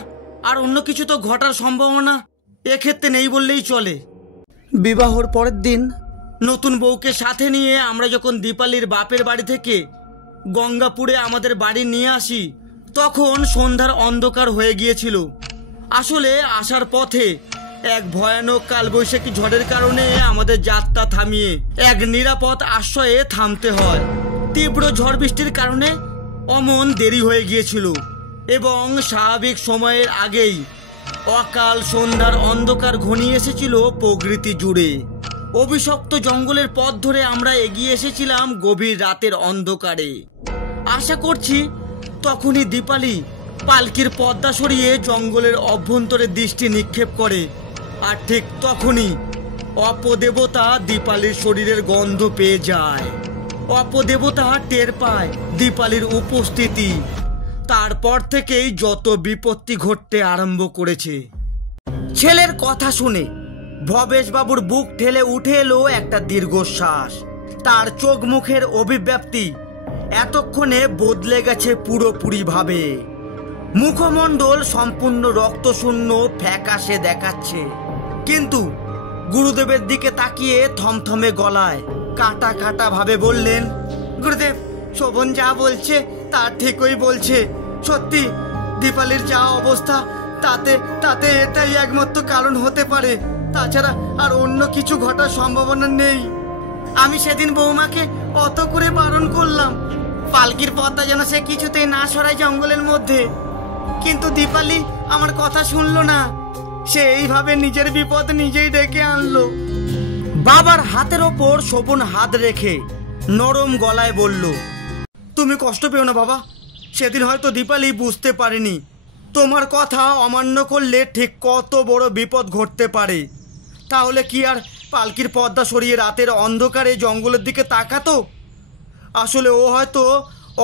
আর অন্য কিছু তো ঘটার সম্ভাবনা এক্ষেত্রে নেই বললেই চলে। বিবাহর পরের দিন নতুন বউকে সাথে নিয়ে আমরা যখন দীপালির বাপের বাড়ি থেকে গঙ্গাপুরে আমাদের বাড়ি নিয়ে আসি, তখন সন্ধ্যার অন্ধকার হয়ে গিয়েছিল। আসলে আসার পথে এক ভয়ানক কালবৈশাখী ঝড়ের কারণে আমাদের যাত্রা থামিয়ে এক নিরাপদ আশ্রয়ে থামতে হয়। তীব্র ঝড় বৃষ্টির কারণে অমন দেরি হয়ে গিয়েছিল এবং স্বাভাবিক সময়ের আগেই অকাল সন্ধ্যার অন্ধকার ঘনিয়ে এসেছিল প্রকৃতি জুড়ে। অভিশপ্ত জঙ্গলের পথ ধরে আমরা এগিয়ে এসেছিলাম গভীর রাতের অন্ধকারে। আশা করছি তখনই দীপালি পালকির পর্দা সরিয়ে জঙ্গলের অভ্যন্তরে দৃষ্টি নিক্ষেপ করে, আর ঠিক তখনই অপদেবতা দীপালির শরীরের গন্ধ পেয়ে যায়। অপদেবতা টের পায় দীপালির উপস্থিতি। তারপর থেকেই যত বিপত্তি ঘটতে আরম্ভ করেছে। ছেলের কথা শুনে ভবেশবাবুর বুক ঠেলে উঠে এলো একটা দীর্ঘশ্বাস। তার চোখ মুখের অভিব্যক্তি এতক্ষণে বদলে গেছে পুরোপুরিভাবে। মুখমণ্ডল সম্পূর্ণ রক্তশূন্য ফ্যাকাশে দেখাচ্ছে, কিন্তু গুরুদেবের দিকে তাকিয়ে থমথমে গলায় কাটা কাটা ভাবে বললেন, গুরুদেব, শোভন যা বলছে তা ঠিকই বলছে। সত্যি দীপালির যা অবস্থা তাতে তাতে এটাই একমাত্র কারণ হতে পারে, তাছাড়া আর অন্য কিছু ঘটার সম্ভাবনা নেই। আমি সেদিন বৌমাকে অত করে বারণ করলাম পালকির পথটা যেন সে কিছুতেই না সরায় জঙ্গলের মধ্যে, কিন্তু দীপালি আমার কথা শুনলো না। সে এইভাবে নিজের বিপদ নিজেই ডেকে আনলো। বাবার হাতের ওপর শোভন হাত রেখে নরম গলায় বলল, তুমি কষ্ট পেও না বাবা, সেদিন হয়তো দীপালি বুঝতে পারেনি তোমার কথা অমান্য করলে ঠিক কত বড় বিপদ ঘটতে পারে। তাহলে কি আর পালকির পর্দা সরিয়ে রাতের অন্ধকারে জঙ্গলের দিকে তাকাতো? আসলে ও হয়তো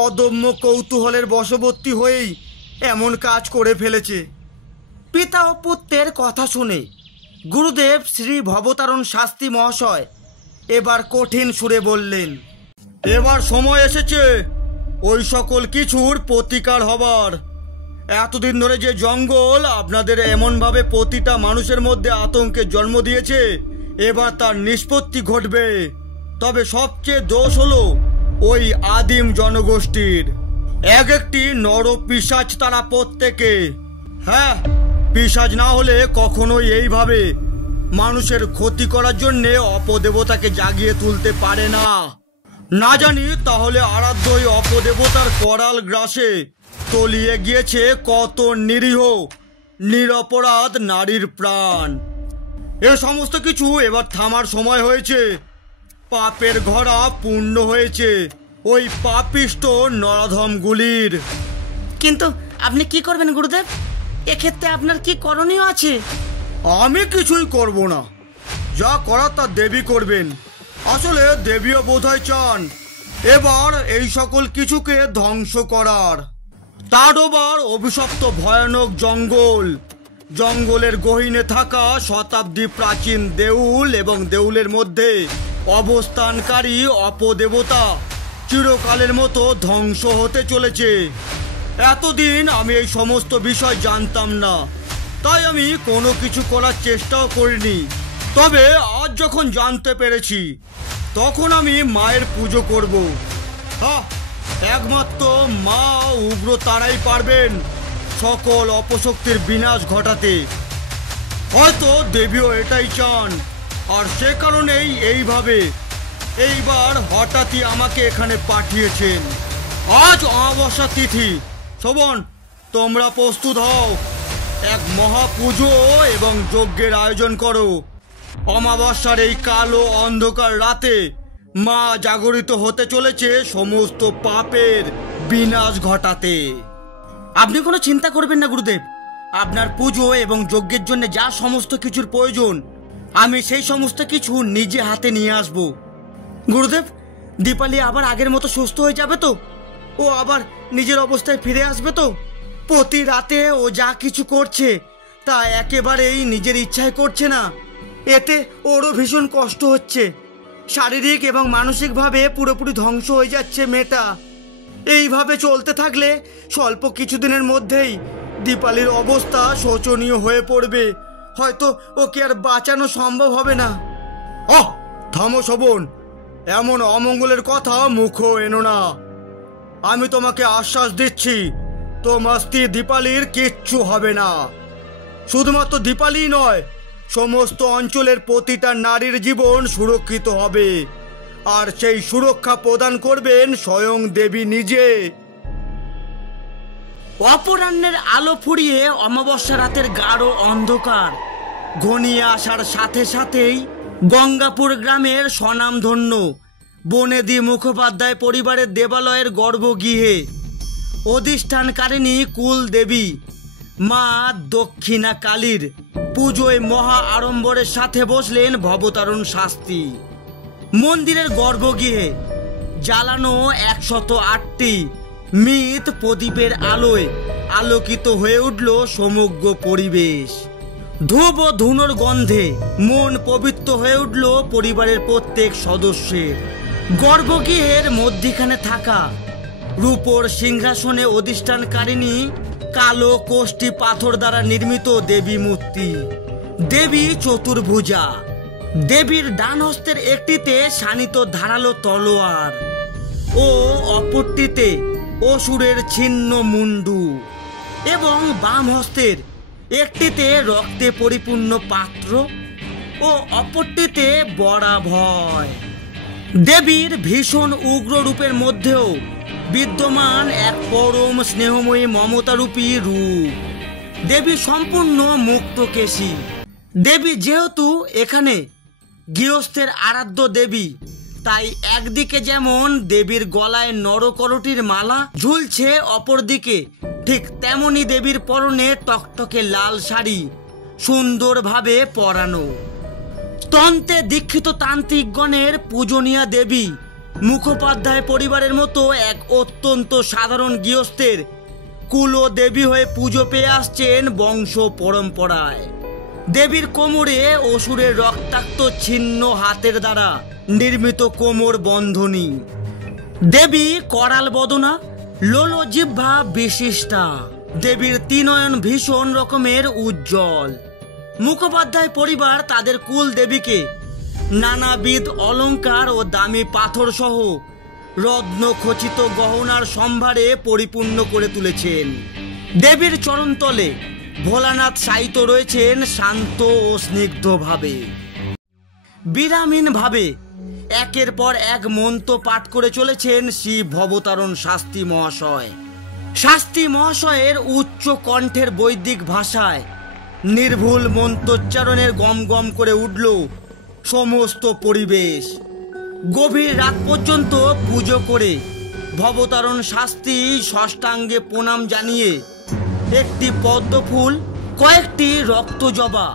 অদম্য কৌতূহলের বশবর্তী হয়েই এমন কাজ করে ফেলেছে। পিতা ও পুত্রের কথা শুনে গুরুদেব শ্রী ভবতারণ শাস্ত্রী মহাশয় এবার কঠিন সুরে বললেন, এবার সময় এসেছে ওই সকল কিছুর প্রতিকার হবার। এতদিন ধরে যে জঙ্গল আপনাদের এমনভাবে প্রতিটা মানুষের মধ্যে আতঙ্কের জন্ম দিয়েছে, এবার তার নিষ্পত্তি ঘটবে। তবে সবচেয়ে দোষ হলো ওই আদিম জনগোষ্ঠীর। এক একটি নর পিশাচ তারা প্রত্যেকে। হ্যাঁ, পিশাচ না হলে কখনোই এইভাবে মানুষের ক্ষতি করার জন্যে অপদেবতাকে জাগিয়ে তুলতে পারে না। না জানি তাহলে আরাধ্য ওই অপদেবতার করাল গ্রাসে তলিয়ে গিয়েছে কত নিরীহ নিরপরাধ নারীর প্রাণ। এ সমস্ত কিছু এবার থামার সময় হয়েছে। পাপের ঘড়া পূর্ণ হয়েছে ওই পাপিষ্ট নরাধমগুলির। কিন্তু আপনি কি করবেন গুরুদেব? এক্ষেত্রে আপনার কি করণীয় আছে? আমি কিছুই করব না, যা করার তা দেবী করবেন। আসলে দেবীও বোধহয় চান এবার এই সকল কিছুকে ধ্বংস করার। তার আবার অভিশপ্ত ভয়ানক জঙ্গলের গহীনে থাকা শতাব্দী প্রাচীন দেউল এবং দেউলের মধ্যে অবস্থানকারী অপদেবতা চিরকালের মতো ধ্বংস হতে চলেছে। এতদিন আমি এই সমস্ত বিষয় জানতাম না, তাই আমি কোনো কিছু করার চেষ্টাও করিনি। তবে আজ যখন জানতে পেরেছি, তখন আমি মায়ের পুজো করব। একমাত্র মা উগ্র তারাই পারবেন সকল অপশক্তির বিনাশ ঘটাতে। হয়তো দেবীও এটাই চান, আর সে কারণেই এইবার হঠাৎই আমাকে এখানে পাঠিয়েছেন। আজ অমাবস্যা তিথি। শোভন, তোমরা প্রস্তুত হও, এক মহাপুজো এবং যজ্ঞের আয়োজন করো। অমাবস্যার এই কালো অন্ধকার রাতে মা জাগরিত হতে চলেছে সমস্ত পাপের বিনাশ ঘটাতে। আপনি কোনো চিন্তা করবেন না গুরুদেব, আপনার পুজো এবং যজ্ঞের জন্য যা সমস্ত কিছুর প্রয়োজন আমি সেই সমস্ত কিছু নিজে হাতে নিয়ে আসব। গুরুদেব, দীপালি আবার আগের মতো সুস্থ হয়ে যাবে তো? ও আবার নিজের অবস্থায় ফিরে আসবে তো? প্রতি রাতে ও যা কিছু করছে তা একেবারেই নিজের ইচ্ছায় করছে না। এতে ওরও ভীষণ কষ্ট হচ্ছে, শারীরিক এবং মানসিকভাবে পুরোপুরি ধ্বংস হয়ে যাচ্ছে মেয়েটা। এইভাবে চলতে থাকলে স্বল্প কিছুদিনের মধ্যেই দীপালির অবস্থা শোচনীয় হয়ে পড়বে। হয়তো ওকে আর বাঁচানো সম্ভব হবে না। থামো শোভন, এমন অমঙ্গলের কথা মুখও এনো না। আমি তোমাকে আশ্বাস দিচ্ছি, তোমার স্ত্রী দীপালির কিচ্ছু হবে না। শুধুমাত্র দীপালি নয়, সমস্ত অঞ্চলের প্রতিটা নারীর জীবন সুরক্ষিত হবে, আর সেই সুরক্ষা প্রদান করবেন স্বয়ং দেবী নিজে। অপরাহ্নের আলো ফুরিয়ে অমাবস্যা রাতের গাঢ় অন্ধকার ঘনিয়ে আসার সাথে সাথেই গঙ্গাপুর গ্রামের স্বনামধন্য বনেদি মুখোপাধ্যায় পরিবারের দেবালয়ের গর্ভগৃহে অধিষ্ঠানকারিণী কুল দেবী মা দক্ষিণা কালীর পুজোয় মহা আড়ম্বরের সাথে বসলেন ভবতারণ শাস্ত্রী। মন্দিরের গর্ভগৃহে জ্বালানো 108টি মৃৎ প্রদীপের আলোয় আলোকিত হয়ে উঠল সমগ্র পরিবেশ। ধূপ ও ধুনোর গন্ধে মন পবিত্র হয়ে উঠল পরিবারের প্রত্যেক সদস্যের। গর্ভগৃহের মধ্যিখানে থাকা রূপোর সিংহাসনে অধিষ্ঠানকারিণী কালো কোষ্ঠী পাথর দ্বারা নির্মিত দেবী মূর্তি। দেবী চতুর্ভুজা। দেবীর ডান হস্তের একটিতে শানিত ধারালো তলোয়ার ও অপরটিতে অসুরের ছিন্ন মুন্ডু, এবং বাম হস্তের একটিতে রক্তে পরিপূর্ণ পাত্র ও অপরটিতে বরাভয়। দেবীর ভীষণ উগ্র রূপের মধ্যেও বিদ্যমান এক পরম স্নেহময়ী মমতারূপী রূপ। দেবী সম্পূর্ণ মুক্তকেশী। দেবী যেহেতু এখানে গৃহস্থের আরাধ্য দেবী, তাই একদিকে যেমন দেবীর গলায় নরকরটির মালা ঝুলছে, অপরদিকে ঠিক তেমনি দেবীর পরনে টকটকে লাল শাড়ি সুন্দরভাবে পরানো। তন্ত্রে দীক্ষিত তান্ত্রিকগণের পূজনীয়া দেবী মুখোপাধ্যায় পরিবারের মতো এক অত্যন্ত সাধারণ গৃহস্থের কুল দেবী হয়ে পুজো পেয়ে আসছেন বংশ পরম্পরায়। দেবীর কোমরে অসুরের রক্তাক্ত ছিন্ন হাতের দ্বারা নির্মিত কোমর বন্ধনী। দেবী করাল বদনা, লোলো জিহ্বা বিশিষ্টা। দেবীর ত্রিনয়ন ভীষণ রকমের উজ্জ্বল। মুখোপাধ্যায় পরিবার তাদের কুল দেবীকে নানাবিধ অলংকার ও দামি পাথর সহ রত্ন খচিত গহনার সম্ভারে পরিপূর্ণ করে তুলেছেন। দেবীর চরণতলে ভোলানাথ শায়িত রয়েছেন শান্ত ও স্নিগ্ধভাবে। বিরামহীনভাবে একের পর এক মন্ত্র পাঠ করে চলেছেন শ্রী ভবতারণ শাস্ত্রী মহাশয়। শাস্ত্রী মহাশয়ের উচ্চ কণ্ঠের বৈদিক ভাষায় নির্ভুল মন্ত্রোচ্চারণের গম গম করে উঠল সমস্ত পরিবেশ। গভীর রাত পর্যন্ত পুজো করে ভবতারণ শাস্ত্রী ষষ্ঠাঙ্গে প্রণাম জানিয়ে একটি পদ্ম ফুল, কয়েকটি রক্ত জবা,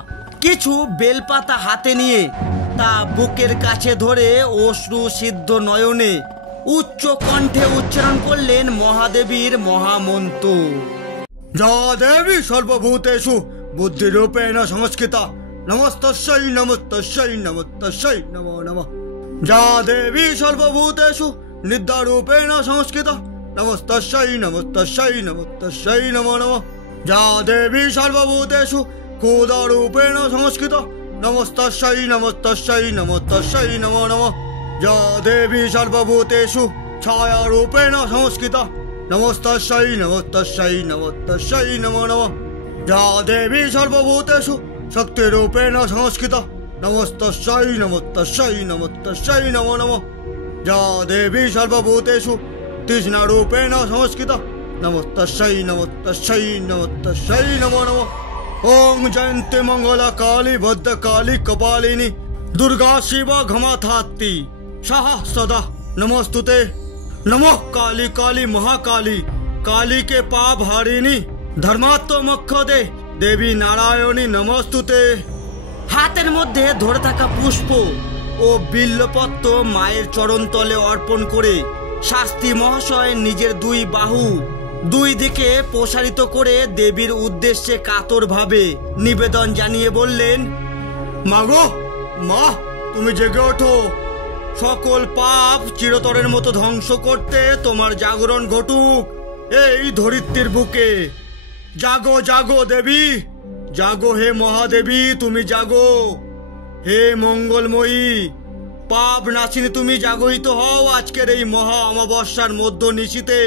কিছু বেলপাতা হাতে নিয়ে তা বুকের কাছে ধরে অশ্রু সিদ্ধ নয়নে উচ্চ কণ্ঠে উচ্চারণ করলেন মহাদেবীর মহামন্ত্র। যা দেবী সর্বভূতেষু বুদ্ধিরূপেণ সংস্কৃতা নমস্তস্যৈ নমস্তস্যৈ নমস্তস্যৈ নমো নমঃ। যা দেবী সর্বভূতেষু নিদ্রারূপেণ সংস্কৃতা নমস্তস্যৈ নমস্তস্যৈ নমস্তস্যৈ নমো নমঃ। যা দেবী সর্বভূতেষু ক্ষুধারূপেণ সংস্কৃতা নমস্তস্যৈ নমস্তস্যৈ নমস্তস্যৈ নমো নমঃ। যা দেবী সর্বভূতেষু ছায়ারূপেণ সংস্কৃতা নমস্তস্যৈ নমস্তস্যৈ নমস্তস্যৈ নমো নমঃ। যা দেবী সর্বভূতেষু শক্তিরূপেণ সংস্কৃতা নমস্তস্যৈ নমস্তস্যৈ নমস্তস্যৈ নমো নমঃ। যা দেবী সর্বভূতেষু তৃষ্ণারূপেণ সংস্কৃতা নমস্তস্যৈ নমস্তস্যৈ নমস্তস্যৈ নমো নমঃ। ওম জয়ন্তি মঙ্গলা কালী ভদ্রকালী কপালিনী দুর্গা শিবা ঘমাধাত্রী সাহা সদা নমস্তুতে। নমঃ কালী কালী মহাকালী কালী के पाप हारिणी धर्मात्म मोक्षदे देवी नारायणी नमस्तुते। হাতের মধ্যে ধরে থাকা পুষ্প ও বিল্বপত্র মায়ের চরণতলে অর্পণ করে শাস্ত্রী মহাশয় নিজের দুই বাহু দুই দিকে প্রসারিত করে দেবীর উদ্দেশ্যে কাতরভাবে নিবেদন জানিয়ে বললেন, মাগো মা তুমি জেগে ওঠো, সকল পাপ চিরতরের মতো ধ্বংস করতে তোমার জাগরণ ঘটুক এই ধরিত্রীর বুকে। জাগো জাগো দেবী, জাগো হে মহাদেবী, তুমি জাগো হে মঙ্গলময়ী, পাপ নাশিনী তুমি জাগরিত হও আজকের এই মহা অমাবস্যার মধ্য নিশীতে।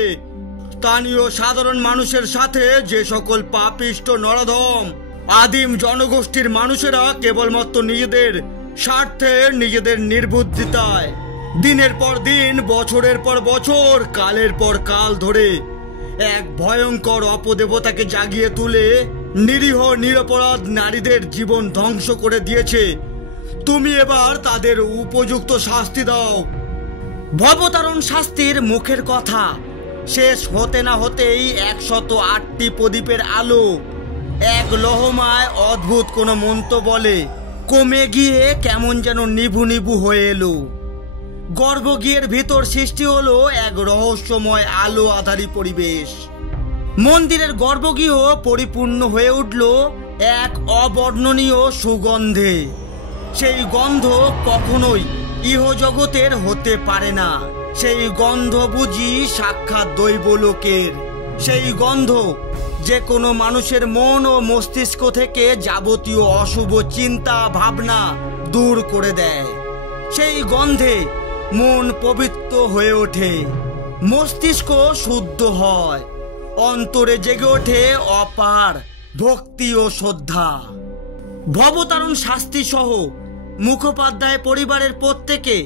স্থানীয় সাধারণ মানুষের সাথে যে সকল পাপিষ্ট নরাধম আদিম জনগোষ্ঠীর মানুষেরা কেবলমাত্র নিজেদের স্বার্থে নিজেদের নির্বুদ্ধিতায় দিনের পর দিন বছরের পর বছর কালের পর কাল ধরে এক ভয়ঙ্কর অপদেবতাকে জাগিয়ে তুলে নিরীহ নিরপরাধ নারীদের জীবন ধ্বংস করে দিয়েছে, তুমি এবার তাদের উপযুক্ত শাস্তি দাও। ভবতারণ শাস্তির মুখের কথা শেষ হতে না হতেই 108টি প্রদীপের আলো এক লহমায় অদ্ভুত কোনো মন্ত্র বলে কমে গিয়ে কেমন যেন নিভু নিভু হয়ে এলো। গর্ভগৃহের ভিতর সৃষ্টি হলো এক রহস্যময় আলো আধারী পরিবেশ। মন্দিরের গর্ভগৃহ পরিপূর্ণ হয়ে উঠল এক অবর্ণনীয় সুগন্ধে। সেই গন্ধ কখনোই ইহজগতের হতে পারে না, সেই গন্ধ বুঝি সাক্ষাৎ দৈবলোকের। সেই গন্ধ যে কোনো মানুষের মন ও মস্তিষ্ক থেকে যাবতীয় অশুভ চিন্তা ভাবনা দূর করে দেয়। সেই গন্ধে মন পবিত্র হয়ে ওঠে, মস্তিষ্ক শুদ্ধ হয়, অন্তরে জেগে ওঠে অপার ভক্তি ও শ্রদ্ধা। ভবতারণ শাস্তি সহ মুখোপাধ্যায় পরিবারের প্রত্যেকে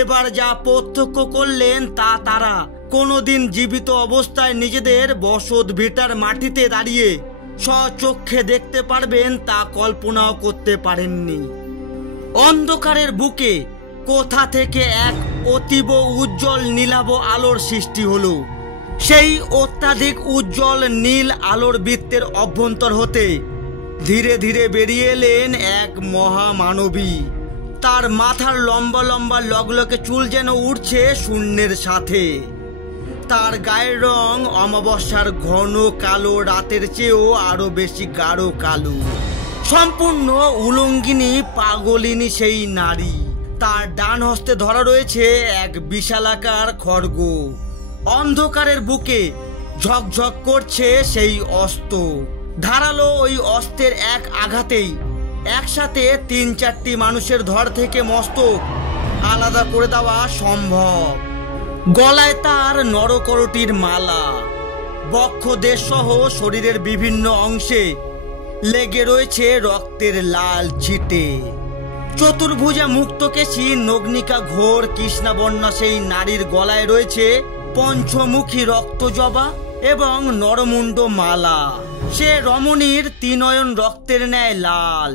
এবার যা প্রত্যক্ষ করলেন তা তারা কোনোদিন জীবিত অবস্থায় নিজেদের বসত ভিটার মাটিতে দাঁড়িয়ে স্বচক্ষে দেখতে পারবেন তা কল্পনাও করতে পারেননি। অন্ধকারের বুকে কোথা থেকে এক অতীব উজ্জ্বল নীলাভ আলোর সৃষ্টি হলো। সেই অত্যাধিক উজ্জ্বল নীল আলোর বৃত্তের অভ্যন্তর হতে ধীরে ধীরে বেরিয়ে এলেন এক মহামানবী। তার মাথার লম্বা লম্বা লগলকে চুল যেন উড়ছে শূন্যের সাথে। তার গায়ের রং অমাবস্যার ঘন কালো রাতের চেয়েও আরো বেশি গাঢ় কালো। সম্পূর্ণ উলঙ্গিনী পাগলিনী সেই নারী। তার ডান হস্তে ধরা রয়েছে এক বিশালাকার খড়গ। অন্ধকারের বুকে ঝকঝক করছে সেই অস্ত্র। ধারালো ওই অস্ত্রের এক আঘাতেই একসাথে 3-4টি মানুষের ধর থেকে মস্তক আলাদা করে দেওয়া সম্ভব। গলায় তার নরকরটির মালা, বক্ষদেশ সহ শরীরের বিভিন্ন অংশে লেগে রয়েছে রক্তের লাল ছিটে। চতুর্ভুজা মুক্তকেশী নগ্নিকা ঘোর কৃষ্ণাবর্ণা সেই নারীর গলায় রয়েছে পঞ্চমুখী রক্তজবা এবং নরমুণ্ড মালা। সে রমণীর ত্রিনয়ন রক্তের ন্যায় লাল।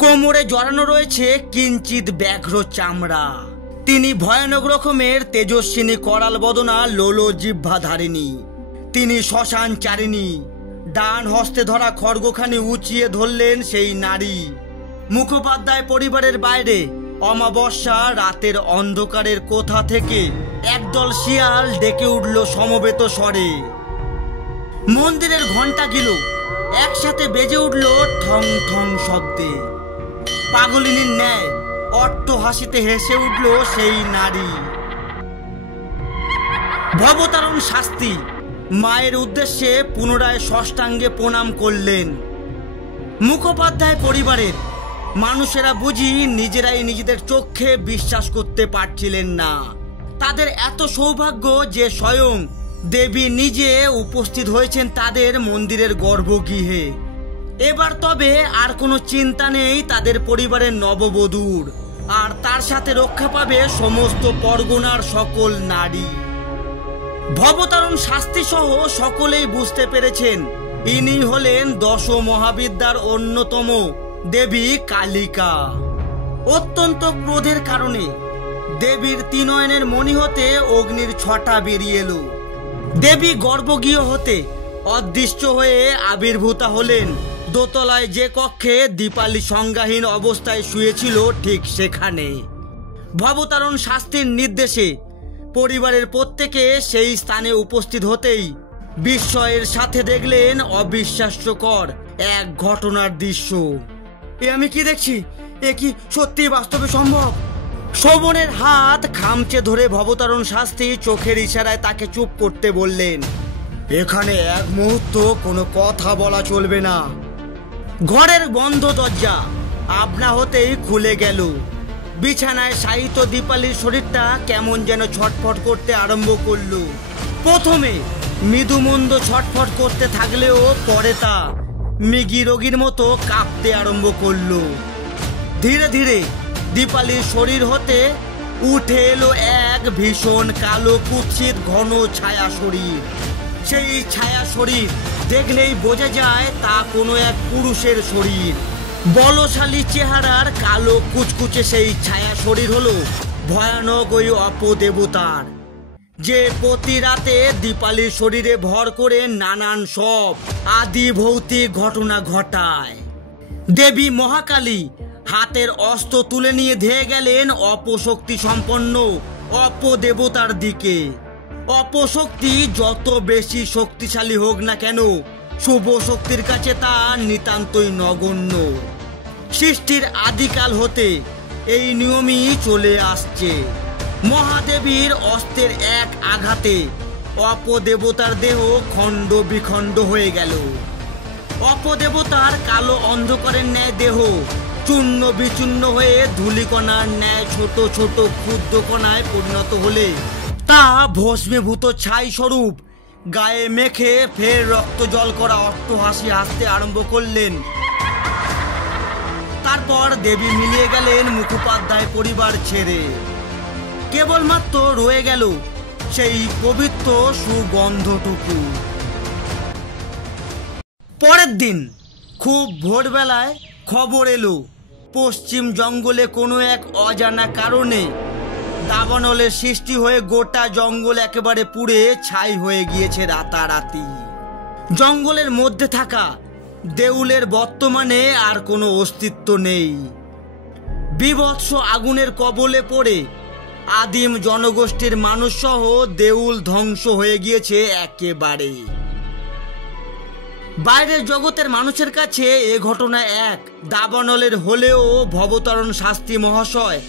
কোমরে জড়ানো রয়েছে কিঞ্চিত ব্যাঘ্র চামড়া। তিনি ভয়ানক রকমের তেজস্বিনী করাল বদনা লোলো জিহ্বাধারিণী। তিনি শ্মশান চারিণী, ডান হস্তে ধরা খড়গখানি উঁচিয়ে ধরলেন সেই নারী। মুখোপাধ্যায় পরিবারের বাইরে অমাবস্যা রাতের অন্ধকারের কোথা থেকে একদল শিয়াল ডেকে উঠল সমবেত স্বরে। মন্দিরের ঘণ্টাগুলো একসাথে বেজে উঠল ঠং ঠং শব্দে। পাগলিনীর ন্যায় অট্ট হাসিতে হেসে উঠল সেই নারী। ভবতারণ শাস্ত্রী মায়ের উদ্দেশ্যে পুনরায় ষষ্ঠাঙ্গে প্রণাম করলেন। মুখোপাধ্যায় পরিবারের মানুষেরা বুঝি নিজেরাই নিজেদের চোখে বিশ্বাস করতে পারছিলেন না। তাদের এত সৌভাগ্য যে স্বয়ং দেবী নিজে উপস্থিত হয়েছেন তাদের মন্দিরের গর্ভগৃহে। এবার তবে আর কোনো চিন্তা নেই তাদের পরিবারের নববধূর, আর তার সাথে রক্ষা পাবে সমস্ত পরগনার সকল নারী। ভবতারণ শাস্ত্রী সহ সকলেই বুঝতে পেরেছেন ইনি হলেন দশ মহাবিদ্যার অন্যতম দেবী কালিকা। অত্যন্ত ক্রোধের কারণে দেবীর ত্রিনয়নের মণি হতে অগ্নির ছটা বেরিয়ে এলো। দেবী গর্ভগৃহ হতে অদৃশ্য হয়ে আবির্ভূতা হলেন দোতলায় যে কক্ষে দীপালি সংজ্ঞাহীন অবস্থায় শুয়েছিল ঠিক সেখানে। ভবতারণ শাস্ত্রীর নির্দেশে পরিবারের প্রত্যেকে সেই স্থানে উপস্থিত হতেই বিস্ময়ের সাথে দেখলেন অবিশ্বাস্যকর এক ঘটনার দৃশ্য। এ আমি কি দেখছি? এ কি সত্যি বাস্তবে সম্ভব? শোভনের হাত খামচে ধরে ভবতারণ শাস্ত্রী চোখের ইশারায় তাকে চুপ করতে বললেন। এখানে এক মুহূর্ত কোনো কথা বলা চলবে না। ঘরের বন্ধ দরজা আপনা হতেই খুলে গেল। বিছানায় শায়িত দীপালির শরীরটা কেমন যেন ছটফট করতে আরম্ভ করলো। প্রথমে মৃদুমন্দ ছটফট করতে থাকলেও পরে তা মৃগী রোগীর মতো কাঁপতে আরম্ভ করলো। ধীরে ধীরে দীপালির শরীর হতে উঠে এলো এক ভীষণ কালো কুৎসিত ঘন ছায়া শরীর। সেই ছায়া শরীর দেখলেই বোঝা যায় তা কোনো এক পুরুষের শরীর। বলশালী চেহারার কালো কুচকুচে সেই ছায়া শরীর হলো ভয়ানক ওই অপদেবতার, যে প্রতি রাতে দীপালির শরীরে ভর করে নানান সব আদি ভৌতিক ঘটনা ঘটায়। দেবী মহাকালী হাতের অস্ত্র তুলে নিয়ে ধেয়ে গেলেন অপশক্তি সম্পন্ন অপদেবতার দিকে। অপশক্তি যত বেশি শক্তিশালী হোক না কেন, শুভ শক্তির কাছে তা নিতান্তই নগণ্য। সৃষ্টির আদিকাল হতে এই নিয়মই চলে আসছে। মহাদেবীর অস্ত্রের এক আঘাতে অপদেবতার দেহ খণ্ড বিখণ্ড হয়ে গেল। অপদেবতার কালো অন্ধকারের ন্যায় দেহ চূর্ণ বিচূর্ণ হয়ে ধূলিকণার ন্যায় ছোট ছোট ক্ষুদ্র কণায় পরিণত হলে তা ভস্মীভূত ছাই স্বরূপ গায়ে মেখে ফের রক্ত জল করা অট্টহাসি হাসতে আরম্ভ করলেন। তারপর দেবী মিলিয়ে গেলেন মুখোপাধ্যায় পরিবার ছেড়ে। কেবলমাত্র রয়ে গেল সেই পবিত্র সুগন্ধটুকু। পরের দিন খুব ভোরবেলায় খবর এলো পশ্চিম জঙ্গলে কোনো এক অজানা কারণে দাবানলের সৃষ্টি হয়ে গোটা জঙ্গল একেবারে পুড়ে ছাই হয়ে গিয়েছে রাতারাতি। জঙ্গলের মধ্যে থাকা দেউলের বর্তমানে আর কোনো অস্তিত্ব নেই। বীভৎস আগুনের কবলে পড়ে আদিম জনগোষ্ঠীর মানুষ সহ দেউল ধ্বংস হয়ে গিয়েছে একেবারে। বাইরের জগতের মানুষের কাছে এ ঘটনা এক দাবানলের হলেও ভবতারণ শাস্ত্রী মহাশয়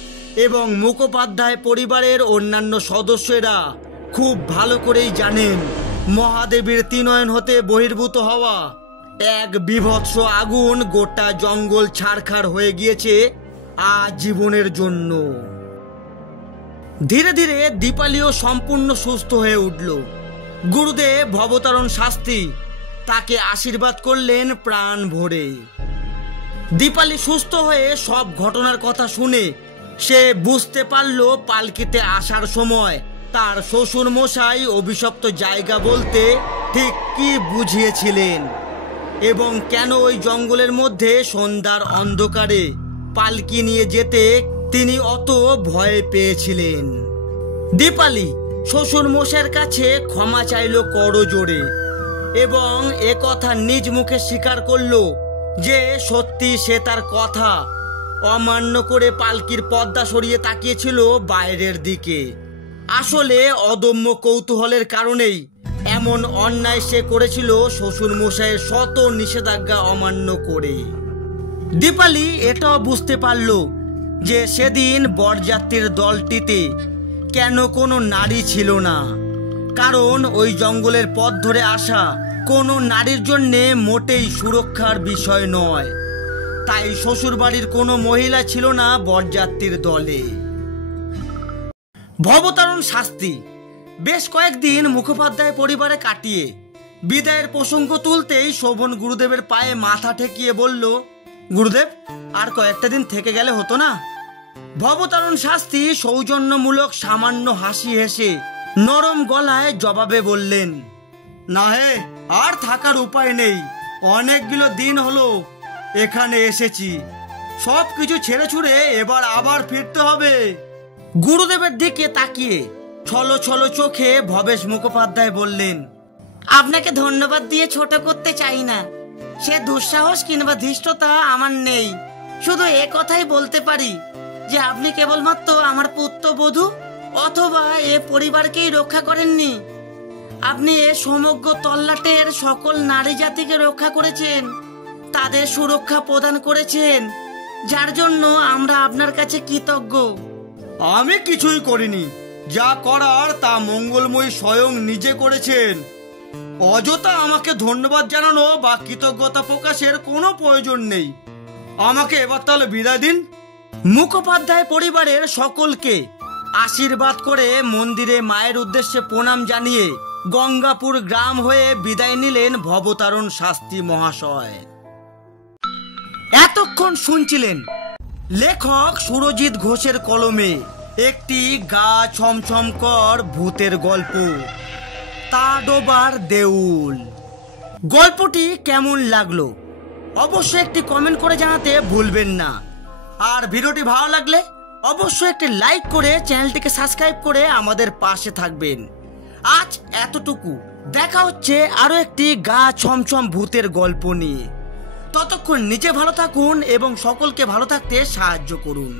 এবং মুখোপাধ্যায় পরিবারের অন্যান্য সদস্যরা খুব ভালো করেই জানেন মহাদেবীর ত্রিনয়ন হতে বহির্ভূত হওয়া এক বীভৎস আগুন গোটা জঙ্গল ছারখার হয়ে গিয়েছে আজীবনের জন্য। ধীরে ধীরে দীপালিও সম্পূর্ণ সুস্থ হয়ে উঠল। গুরুদেব ভবতারণ শাস্ত্রী তাকে আশীর্বাদ করলেন প্রাণ ভরে। দীপালি সুস্থ হয়ে সব ঘটনার কথা শুনে সে বুঝতে পারল পালকিতে আসার সময় তার শ্বশুর মশাই অভিশপ্ত জায়গা বলতে ঠিক কি বুঝিয়েছিলেন এবং কেন ওই জঙ্গলের মধ্যে সন্ধ্যার অন্ধকারে পালকি নিয়ে যেতে তিনি অত ভয় পেয়েছিলেন। দীপালি শ্বশুর মশাইয়ের কাছে ক্ষমা চাইল করজোড়ে এবং এ কথা নিজ মুখে স্বীকার করলো যে সত্যি সে তার কথা অমান্য করে পালকির পর্দা সরিয়ে তাকিয়েছিল বাইরের দিকে। আসলে অদম্য কৌতূহলের কারণেই এমন অন্যায় সে করেছিল শ্বশুর মশাইয়ের শত নিষেধাজ্ঞা অমান্য করে। দীপালি এটাও বুঝতে পারল যে সেদিন বরযাত্রীর দলটিতে কেন কোনো নারী ছিল না, কারণ ওই জঙ্গলের পথ ধরে আসা কোনো নারীর জন্যে মোটেই সুরক্ষার বিষয় নয়। তাই শ্বশুরবাড়ির কোনো মহিলা ছিল না বরযাত্রীর দলে। ভবতারণ শাস্তি বেশ কয়েকদিন মুখোপাধ্যায় পরিবারে কাটিয়ে বিদায়ের প্রসঙ্গ তুলতেই শোভন গুরুদেবের পায়ে মাথা ঠেকিয়ে বলল, গুরুদেব আর কয়েকটা দিন থেকে গেলে হতো না? ভবতারণ শাস্তি সৌজন্যমূলক সামান্য হাসি হেসে নরম গলায় জবাবে বললেন, না হে, আর থাকার উপায় নেই। অনেকগুলো দিন হলো এখানে এসেছি, সব কিছু ছেড়ে ছুড়ে এবার আবার ফিরতে হবে। গুরুদেবের দিকে তাকিয়ে ছলো ছলো চোখে ভবেশ মুখোপাধ্যায় বললেন, আপনাকে ধন্যবাদ দিয়ে ছোট করতে চাই না, সে দুঃসাহস কিংবা ধৃষ্টতা আমার নেই। শুধু এ কথাই বলতে পারি যে আপনি কেবলমাত্র আমার পুত্রবধূ অথবা এ পরিবারকেই রক্ষা করেননি, আপনি এ সমগ্র তল্লাটের সকল নারী জাতিকে রক্ষা করেছেন, তাদের সুরক্ষা প্রদান করেছেন, যার জন্য আমরা আপনার কাছে কৃতজ্ঞ। আমি কিছুই করিনি, যা করার তা মঙ্গলময়ী স্বয়ং নিজে করেছেন। অযথা আমাকে ধন্যবাদ জানানো বা কৃতজ্ঞতা প্রকাশের কোনো প্রয়োজন নেই। আমাকে এবার তাহলে বিদায় দিন। মুখোপাধ্যায় পরিবারের সকলকে আশীর্বাদ করে মন্দিরে মায়ের উদ্দেশ্যে প্রণাম জানিয়ে গঙ্গাপুর গ্রাম হয়ে বিদায় নিলেন ভবতারণ শাস্ত্রী মহাশয়। এতক্ষণ শুনছিলেন লেখক সুরজিৎ ঘোষের কলমে একটি গা ছমছমকর ভূতের গল্প, তাডোবার দেউল। গল্পটি কেমন লাগলো অবশ্যই একটি কমেন্ট করে জানাতে ভুলবেন না। আর ভিডিওটি ভালো লাগলে অবশ্যই একটি লাইক করে চ্যানেলটিকে সাবস্ক্রাইব করে আমাদের পাশে থাকবেন। আজ এতটুকু, দেখা হচ্ছে আরো একটি গা ছমছম ভূতের গল্প নিয়ে। ততক্ষণ নিজে ভালো থাকুন এবং সকলকে ভালো থাকতে সাহায্য করুন।